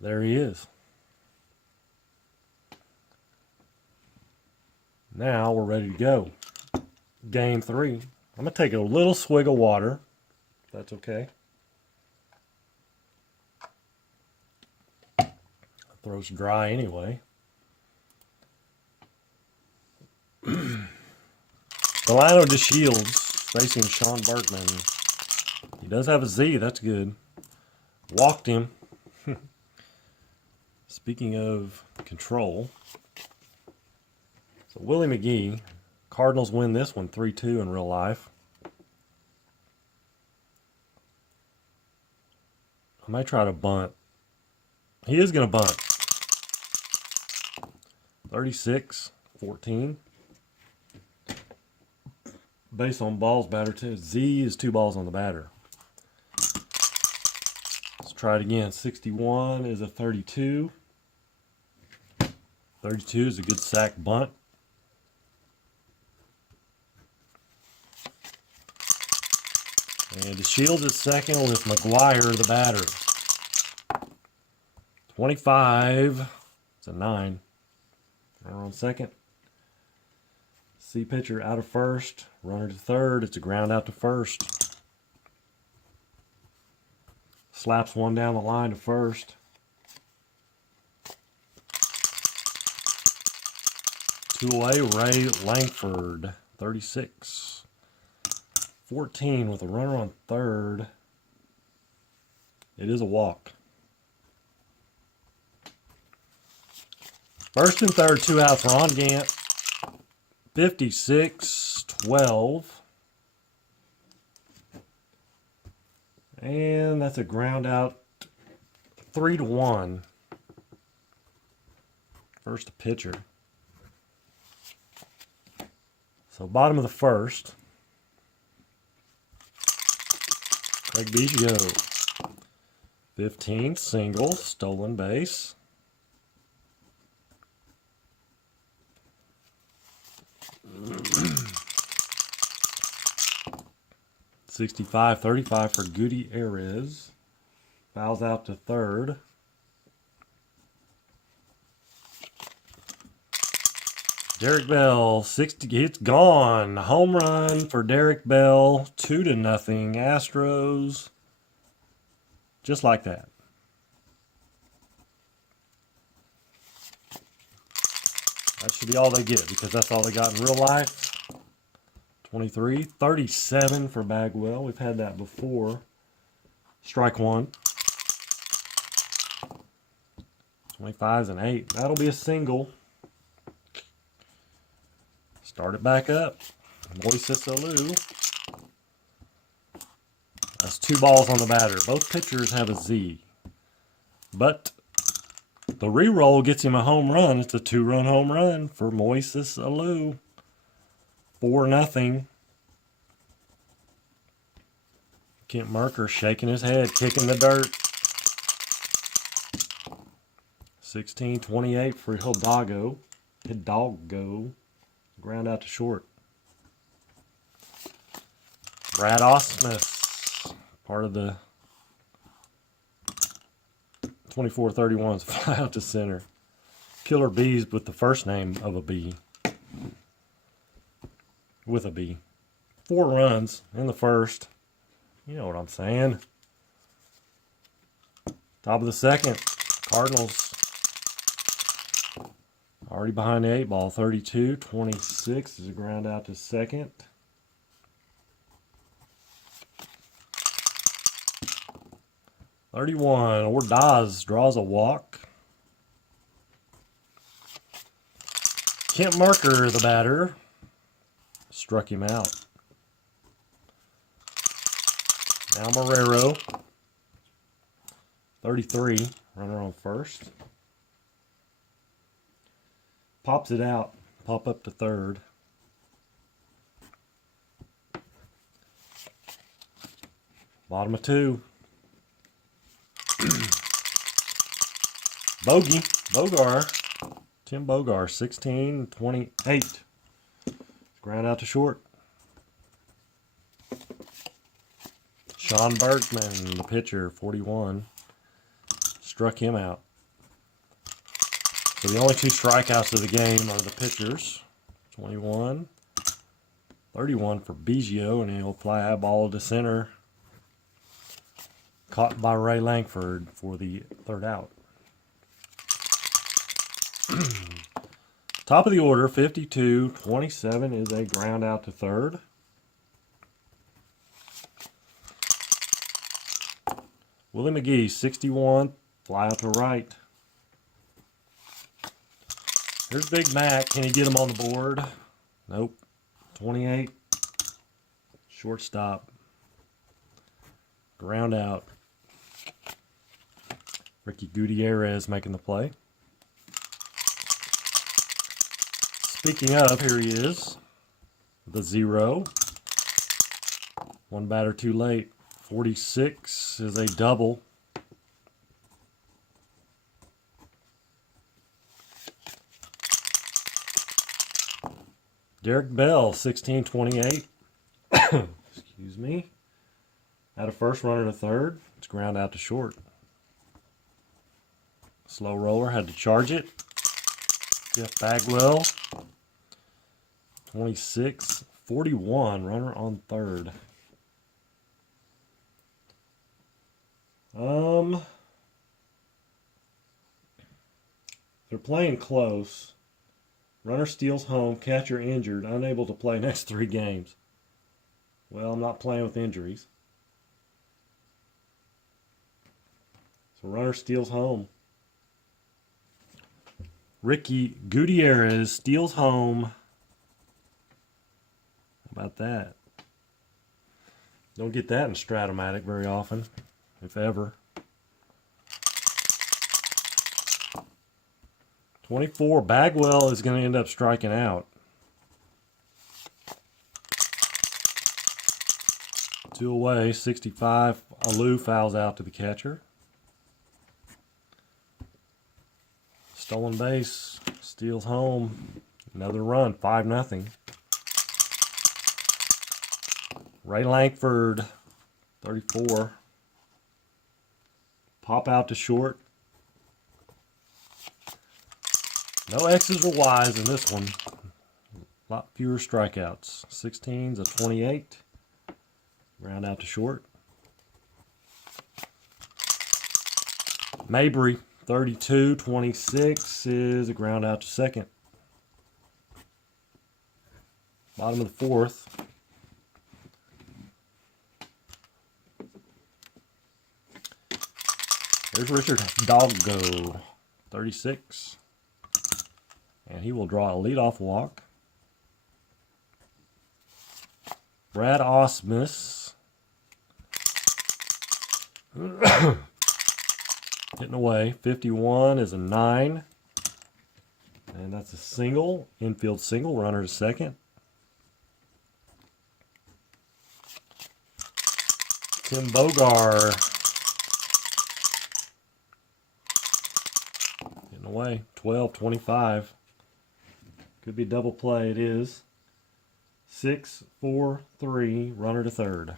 There he is. Now we're ready to go. Game 3. I'm going to take a little swig of water. If that's okay. Throat's dry anyway. Delano DeShields facing Sean Bergman. He does have a Z, that's good. Walked him. Speaking of control. So Willie McGee, Cardinals win this one 3-2 in real life. I might try to bunt. He is going to bunt. 36-14. Based on balls batter too. Z is 2 balls on the batter. Let's try it again. 61 is a 32. 32 is a good sack bunt. And DeShields at second with McGwire the batter. 25. It's a 9. Runner on second. C pitcher out of first. Runner to third. It's a ground out to first. Slaps one down the line to first. Two away, Ray Langford, 36. 14 with a runner on third. It is a walk. First and third, 2 outs. Ron Gant, 56-12. And that's a ground out, 3-1. First to pitcher. So bottom of the first. Craig Biggio, 15, single, stolen base. $65-35 for Gutierrez. Fouls out to third. Derek Bell, 60. It's gone. Home run for Derek Bell. 2-0. Astros. Just like that. That should be all they get because that's all they got in real life. 23-37 for Bagwell. We've had that before. Strike one. 25's an 8. That'll be a single. Start it back up. Moises Alou. That's 2 balls on the batter. Both pitchers have a Z. But the re-roll gets him a home run. It's a 2-run home run for Moises Alou. 4-0. Kent Merker shaking his head, kicking the dirt. 16-28 for Hidalgo. Ground out to short. Brad Ausmus, part of the 24-31's fly out to center. Killer Bees with the first name of a bee. With a B. 4 runs in the first. You know what I'm saying. Top of the second. Cardinals already behind the 8 ball. 32-26 is a ground out to second. (31) Ordaz draws a walk. Kent Merker, the batter, struck him out. Now Marrero, 33, runner on first. Pops it out, pop up to third. Bottom of 2. Tim Bogar, 16-28. Ground out to short. Sean Bergman, the pitcher, 41. Struck him out. So the only 2 strikeouts of the game are the pitchers. 21. 31 for Biggio, and he'll fly a ball to center. Caught by Ray Langford for the 3rd out. Top of the order, 52-27 is a ground out to third. Willie McGee, 61, fly out to right. Here's Big Mac. Can he get him on the board? Nope. 28. Shortstop. Ground out. Ricky Gutierrez making the play. Speaking of, here he is. The 0. 1 batter too late. 46 is a double. Derek Bell, 16-28. Excuse me. Had a first runner to third. It's ground out to short. Slow roller, had to charge it. Jeff Bagwell, 26-41, runner on third. They're playing close. Runner steals home, catcher injured, unable to play next 3 games. Well, I'm not playing with injuries. So runner steals home. Ricky Gutierrez steals home. How about that? Don't get that in Stratomatic very often, if ever. 24, Bagwell is going to end up striking out. 2 away, 65, Alou fouls out to the catcher. Stolen base, steals home, another run, 5-0. Ray Lankford, 34. Pop out to short. No X's or Y's in this one. A lot fewer strikeouts. 16's a 28. Round out to short. Mabry, 32, 26 is a ground out to second. Bottom of the 4th. There's Richard Doggo, 36. And he will draw a leadoff walk. Brad Osmus. Hitting away. 51 is a 9. And that's a single. Infield single. Runner to second. Tim Bogar. Hitting away. 12-25. Could be double play. It is. 6-4-3. Runner to third.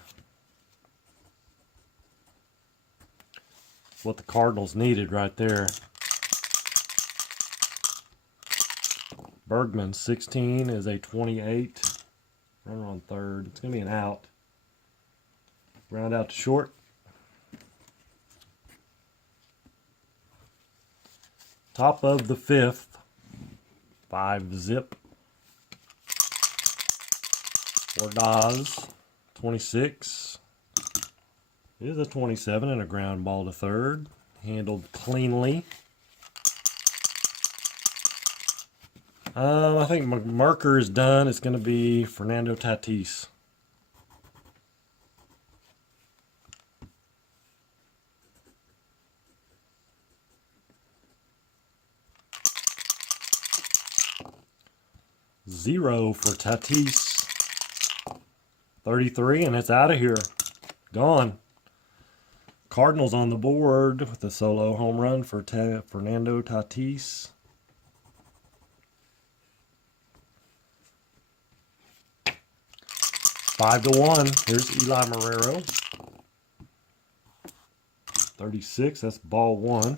What the Cardinals needed right there. Bergman, 16 is a 28. Runner on third. It's going to be an out. Ground out to short. Top of the 5th. 5-zip. Ordaz, 26. It is a 27 and a ground ball to third. Handled cleanly. I think my marker is done. It's going to be Fernando Tatis. Zero for Tatis. 33, and it's out of here. Gone. Cardinals on the board with a solo home run for Fernando Tatis. Five to 1. Here's Eli Marrero. 36. That's ball 1.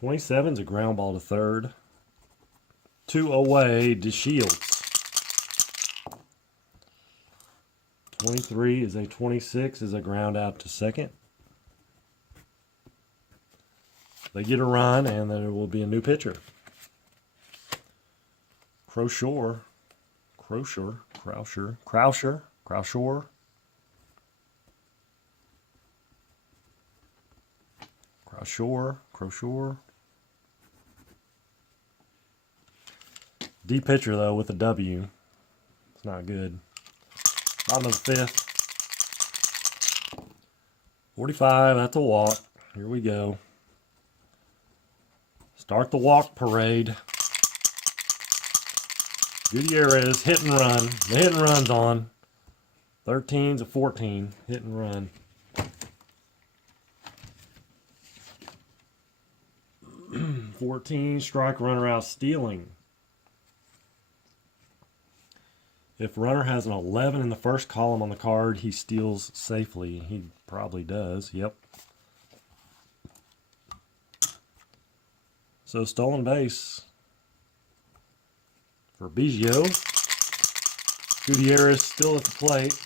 27's a ground ball to third. 2 away to Shields. 23 is a 26 is a ground out to second. They get a run, and there will be a new pitcher. Krausher. D pitcher, though, with a W. It's not good. Bottom of the 5th. 45, that's a walk. Here we go. Start the walk parade. Gutierrez, hit and run. The hit and run's on. 13's a 14. Hit and run. (14) Strike, runner out, stealing. If runner has an 11 in the first column on the card, he steals safely. He probably does. Yep. So stolen base for Biggio. Gutierrez still at the plate.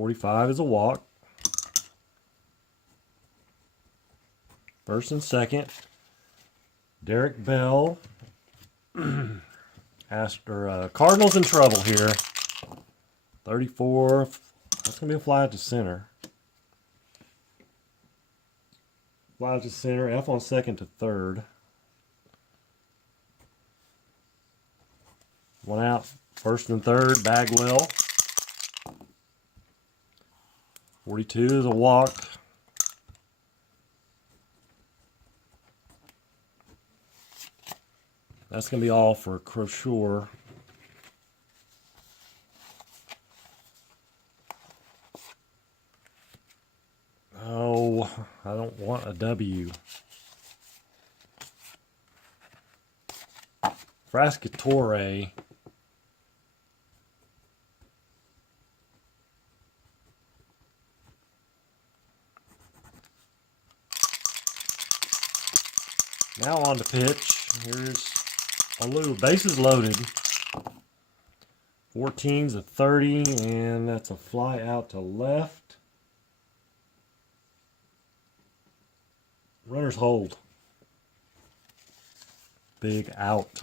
45 is a walk. First and second. Derek Bell. Cardinals in trouble here. 34. That's going to be a fly out to center. Fly out to center. F on second to third. One out. First and third. Bagwell. 42 is a walk. That's going to be all for Crochure. Oh, I don't want a W. Frascatore. Now on to pitch. Here's Alu. Bases loaded. 14's a 30, and that's a fly out to left. Runners hold. Big out.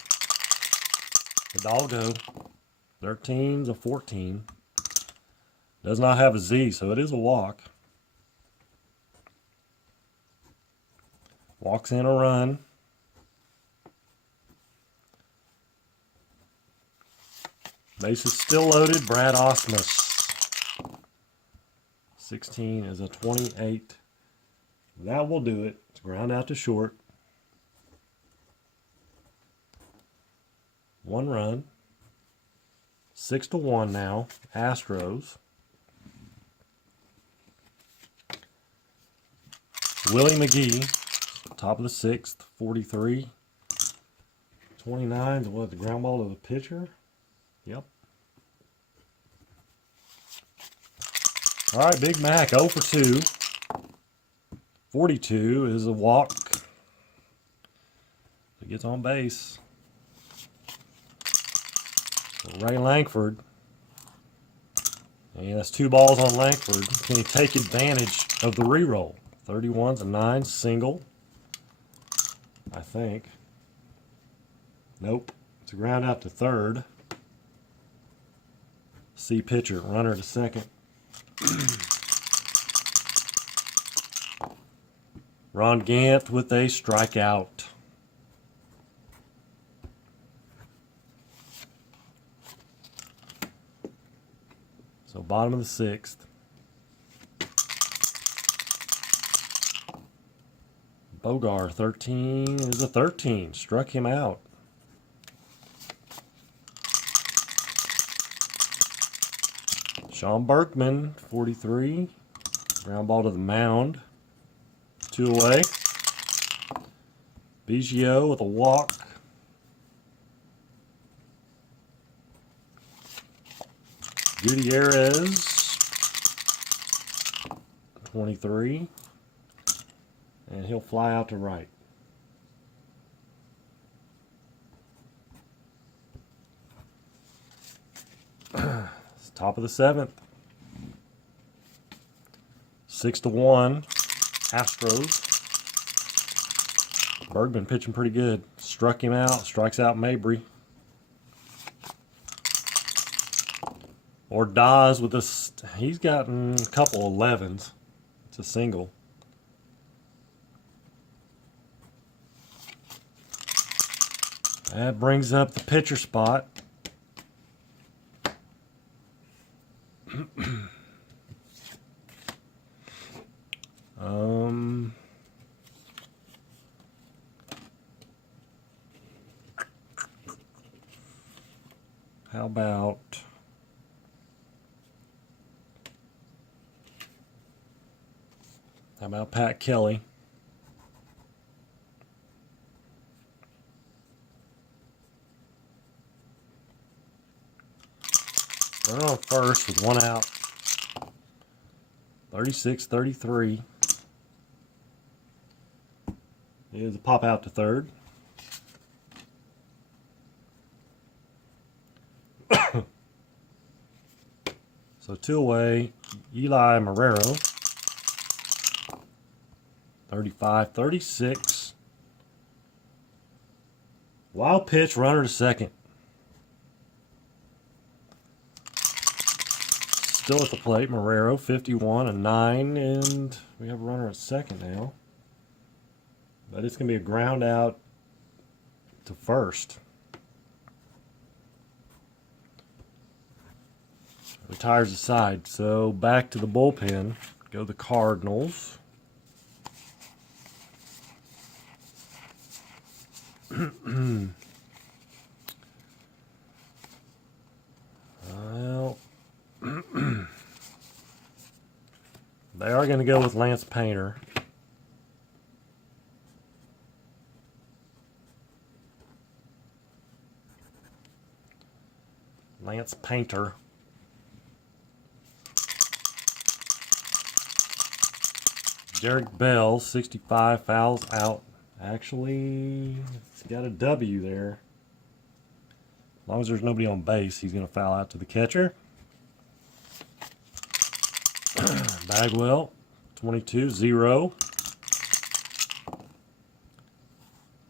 Hidalgo. 13's a 14. Does not have a Z, so it is a walk. Walks in a run. Bases still loaded. Brad Osmus. 16 is a 28. That will do it. It's ground out to short. One run. 6-1 now. Astros. Willie McGee. Top of the sixth. 43. 29 is what, the ground ball to the pitcher? Yep. All right, Big Mac 0 for 2. 42 is a walk. He gets on base. Ray Langford. And that's 2 balls on Langford. Can he take advantage of the reroll? 31's a 9 single. I think. Nope. It's a ground out to third. C pitcher, runner to second. Ron Gant with a strikeout. So bottom of the sixth. Bogar, 13 is a 13. Struck him out. Sean Berkman, 43. Ground ball to the mound. 2 away. Biggio with a walk. Gutierrez, 23. And he'll fly out to right. It's top of the seventh. 6-1. Astros. Bergman pitching pretty good. Struck him out. Strikes out Mabry. Ordaz with this. He's gotten a couple 11s. It's a single. That brings up the pitcher spot. How about Pat Kelly? Runner on first with 1 out. 36-33. Here's a pop out to third. So 2 away, Eli Marrero. 35-36. Wild pitch, runner to second. Still at the plate, Marrero, 51-9, and we have a runner at second now. But it's going to be a ground out to first. Retires the side. So back to the bullpen. Go the Cardinals. Well, they are going to go with Lance Painter. Lance Painter. Derek Bell, 65, fouls out. Actually, he's got a W there. As long as there's nobody on base, he's going to foul out to the catcher. Bagwell, 22-0.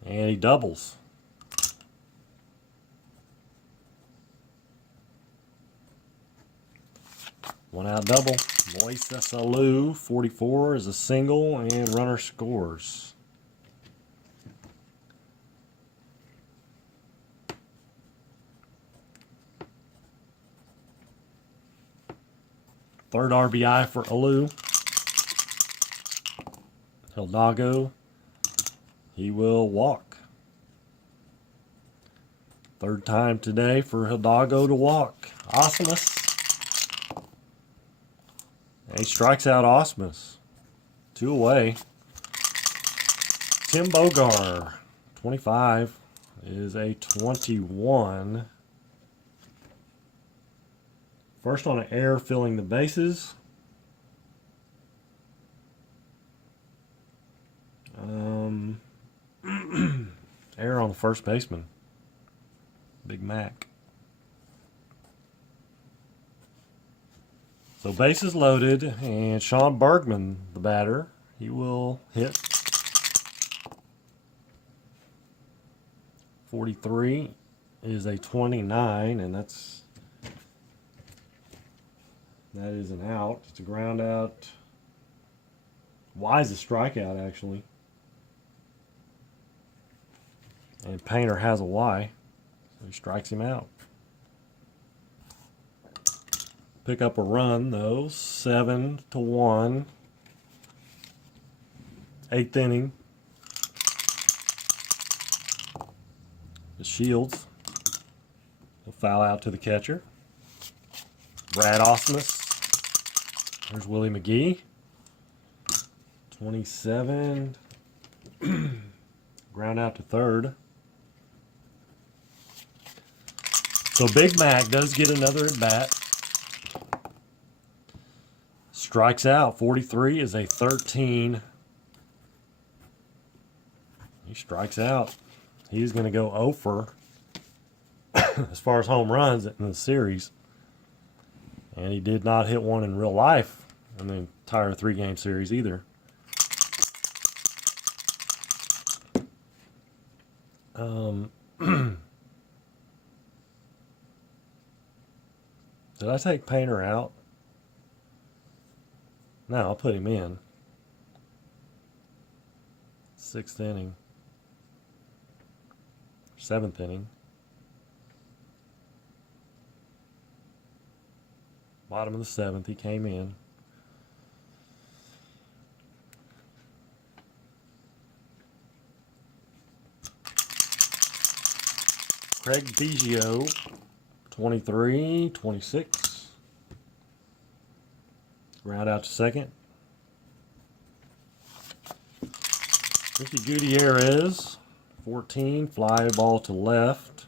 And he doubles. One out double. Moises Alou, 44, is a single, and runner scores. Third RBI for Alou. Hidalgo, he will walk. Third time today for Hidalgo to walk. Osmus. And he strikes out Osmus. 2 away. Tim Bogar, 25, is a 21. First on an error filling the bases. Error on the first baseman. Big Mac. So bases loaded, and Sean Bergman, the batter, he will hit. 43 is a 29, and that is an out. It's a ground out. Y is a strikeout, actually. And Painter has a Y, so he strikes him out. Pick up a run, though. 7-1. 8th inning. The Shields will foul out to the catcher. Brad Osmus. There's Willie McGee. 27. Ground out to third. So Big Mac does get another at bat. Strikes out. 43 is a 13. He strikes out. He's going to go 0 for as far as home runs in the series. And he did not hit one in real life in the entire 3-game series either. Did I take Painter out? No, I'll put him in. 6th inning. 7th inning. Bottom of the 7th, he came in. Craig Biggio, 23, 26. Ground out to second. Ricky Gutierrez, 14, fly ball to left.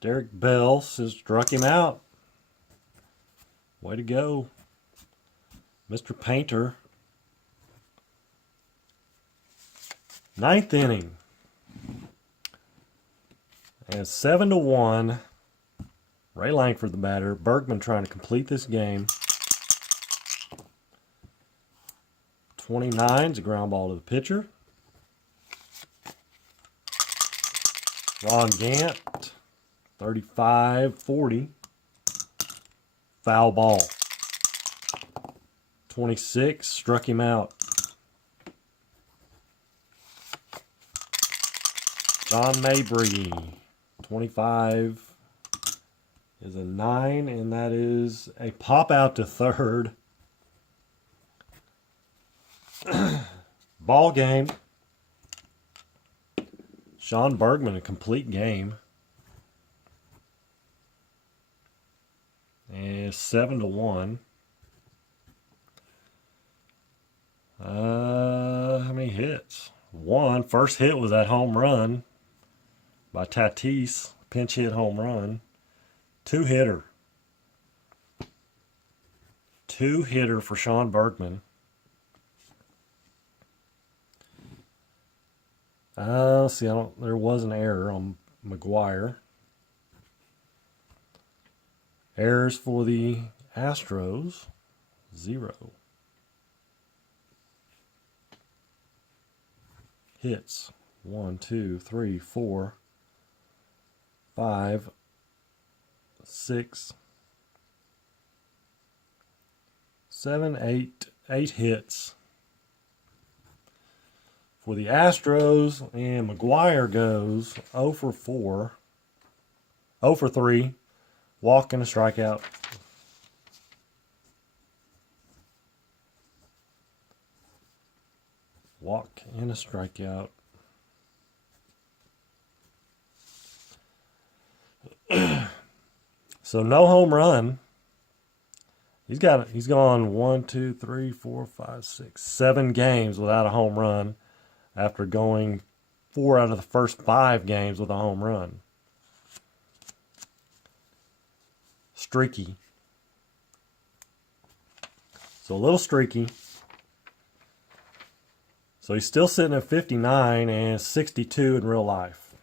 Derek Bell struck him out. Way to go, Mr. Painter. 9th inning. And 7-1. Ray Langford, the batter. Bergman trying to complete this game. 29 is a ground ball to the pitcher. Ron Gant, 35-40. Foul ball. 26, struck him out. John Mabry, 25 is a 9, and that is a pop out to third. Ball game. Sean Bergman, a complete game. And 7-1. How many hits? One. First hit was that home run by Tatis. Pinch hit home run. Two-hitter. Two-hitter for Sean Bergman. See, there was an error on McGwire. Errors for the Astros, 0. Hits, 1, 2, 3, 4, 5, 6, 7, 8 hits for the Astros, and McGwire goes 0 for 4, 0 for 3, walk and a strikeout. Walk and a strikeout. So no home run. He's gone 1, 2, 3, 4, 5, 6, 7 games without a home run after going 4 out of the first 5 games with a home run. Streaky. So a little streaky. So he's still sitting at 59 and 62 in real life,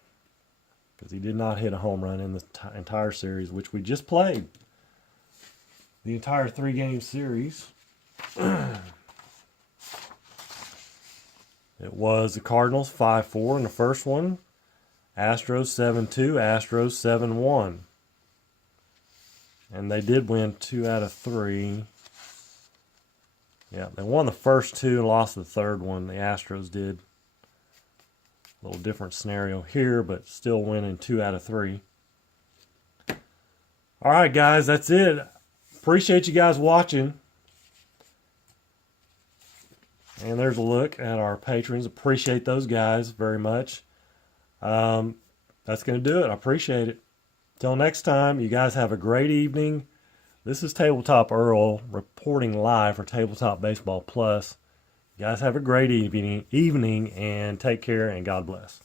because he did not hit a home run in the entire series, which we just played. The entire 3-game series. It was the Cardinals 5-4 in the first one. Astros 7-2. Astros 7-1. And they did win 2 out of 3. Yeah, they won the first 2 and lost the third one. The Astros did. A little different scenario here, but still winning 2 out of 3. All right, guys, that's it. Appreciate you guys watching. And there's a look at our patrons. Appreciate those guys very much. That's going to do it. I appreciate it. Till next time, you guys have a great evening. This is Tabletop Earl reporting live for Tabletop Baseball Plus. You guys have a great evening and take care, and God bless.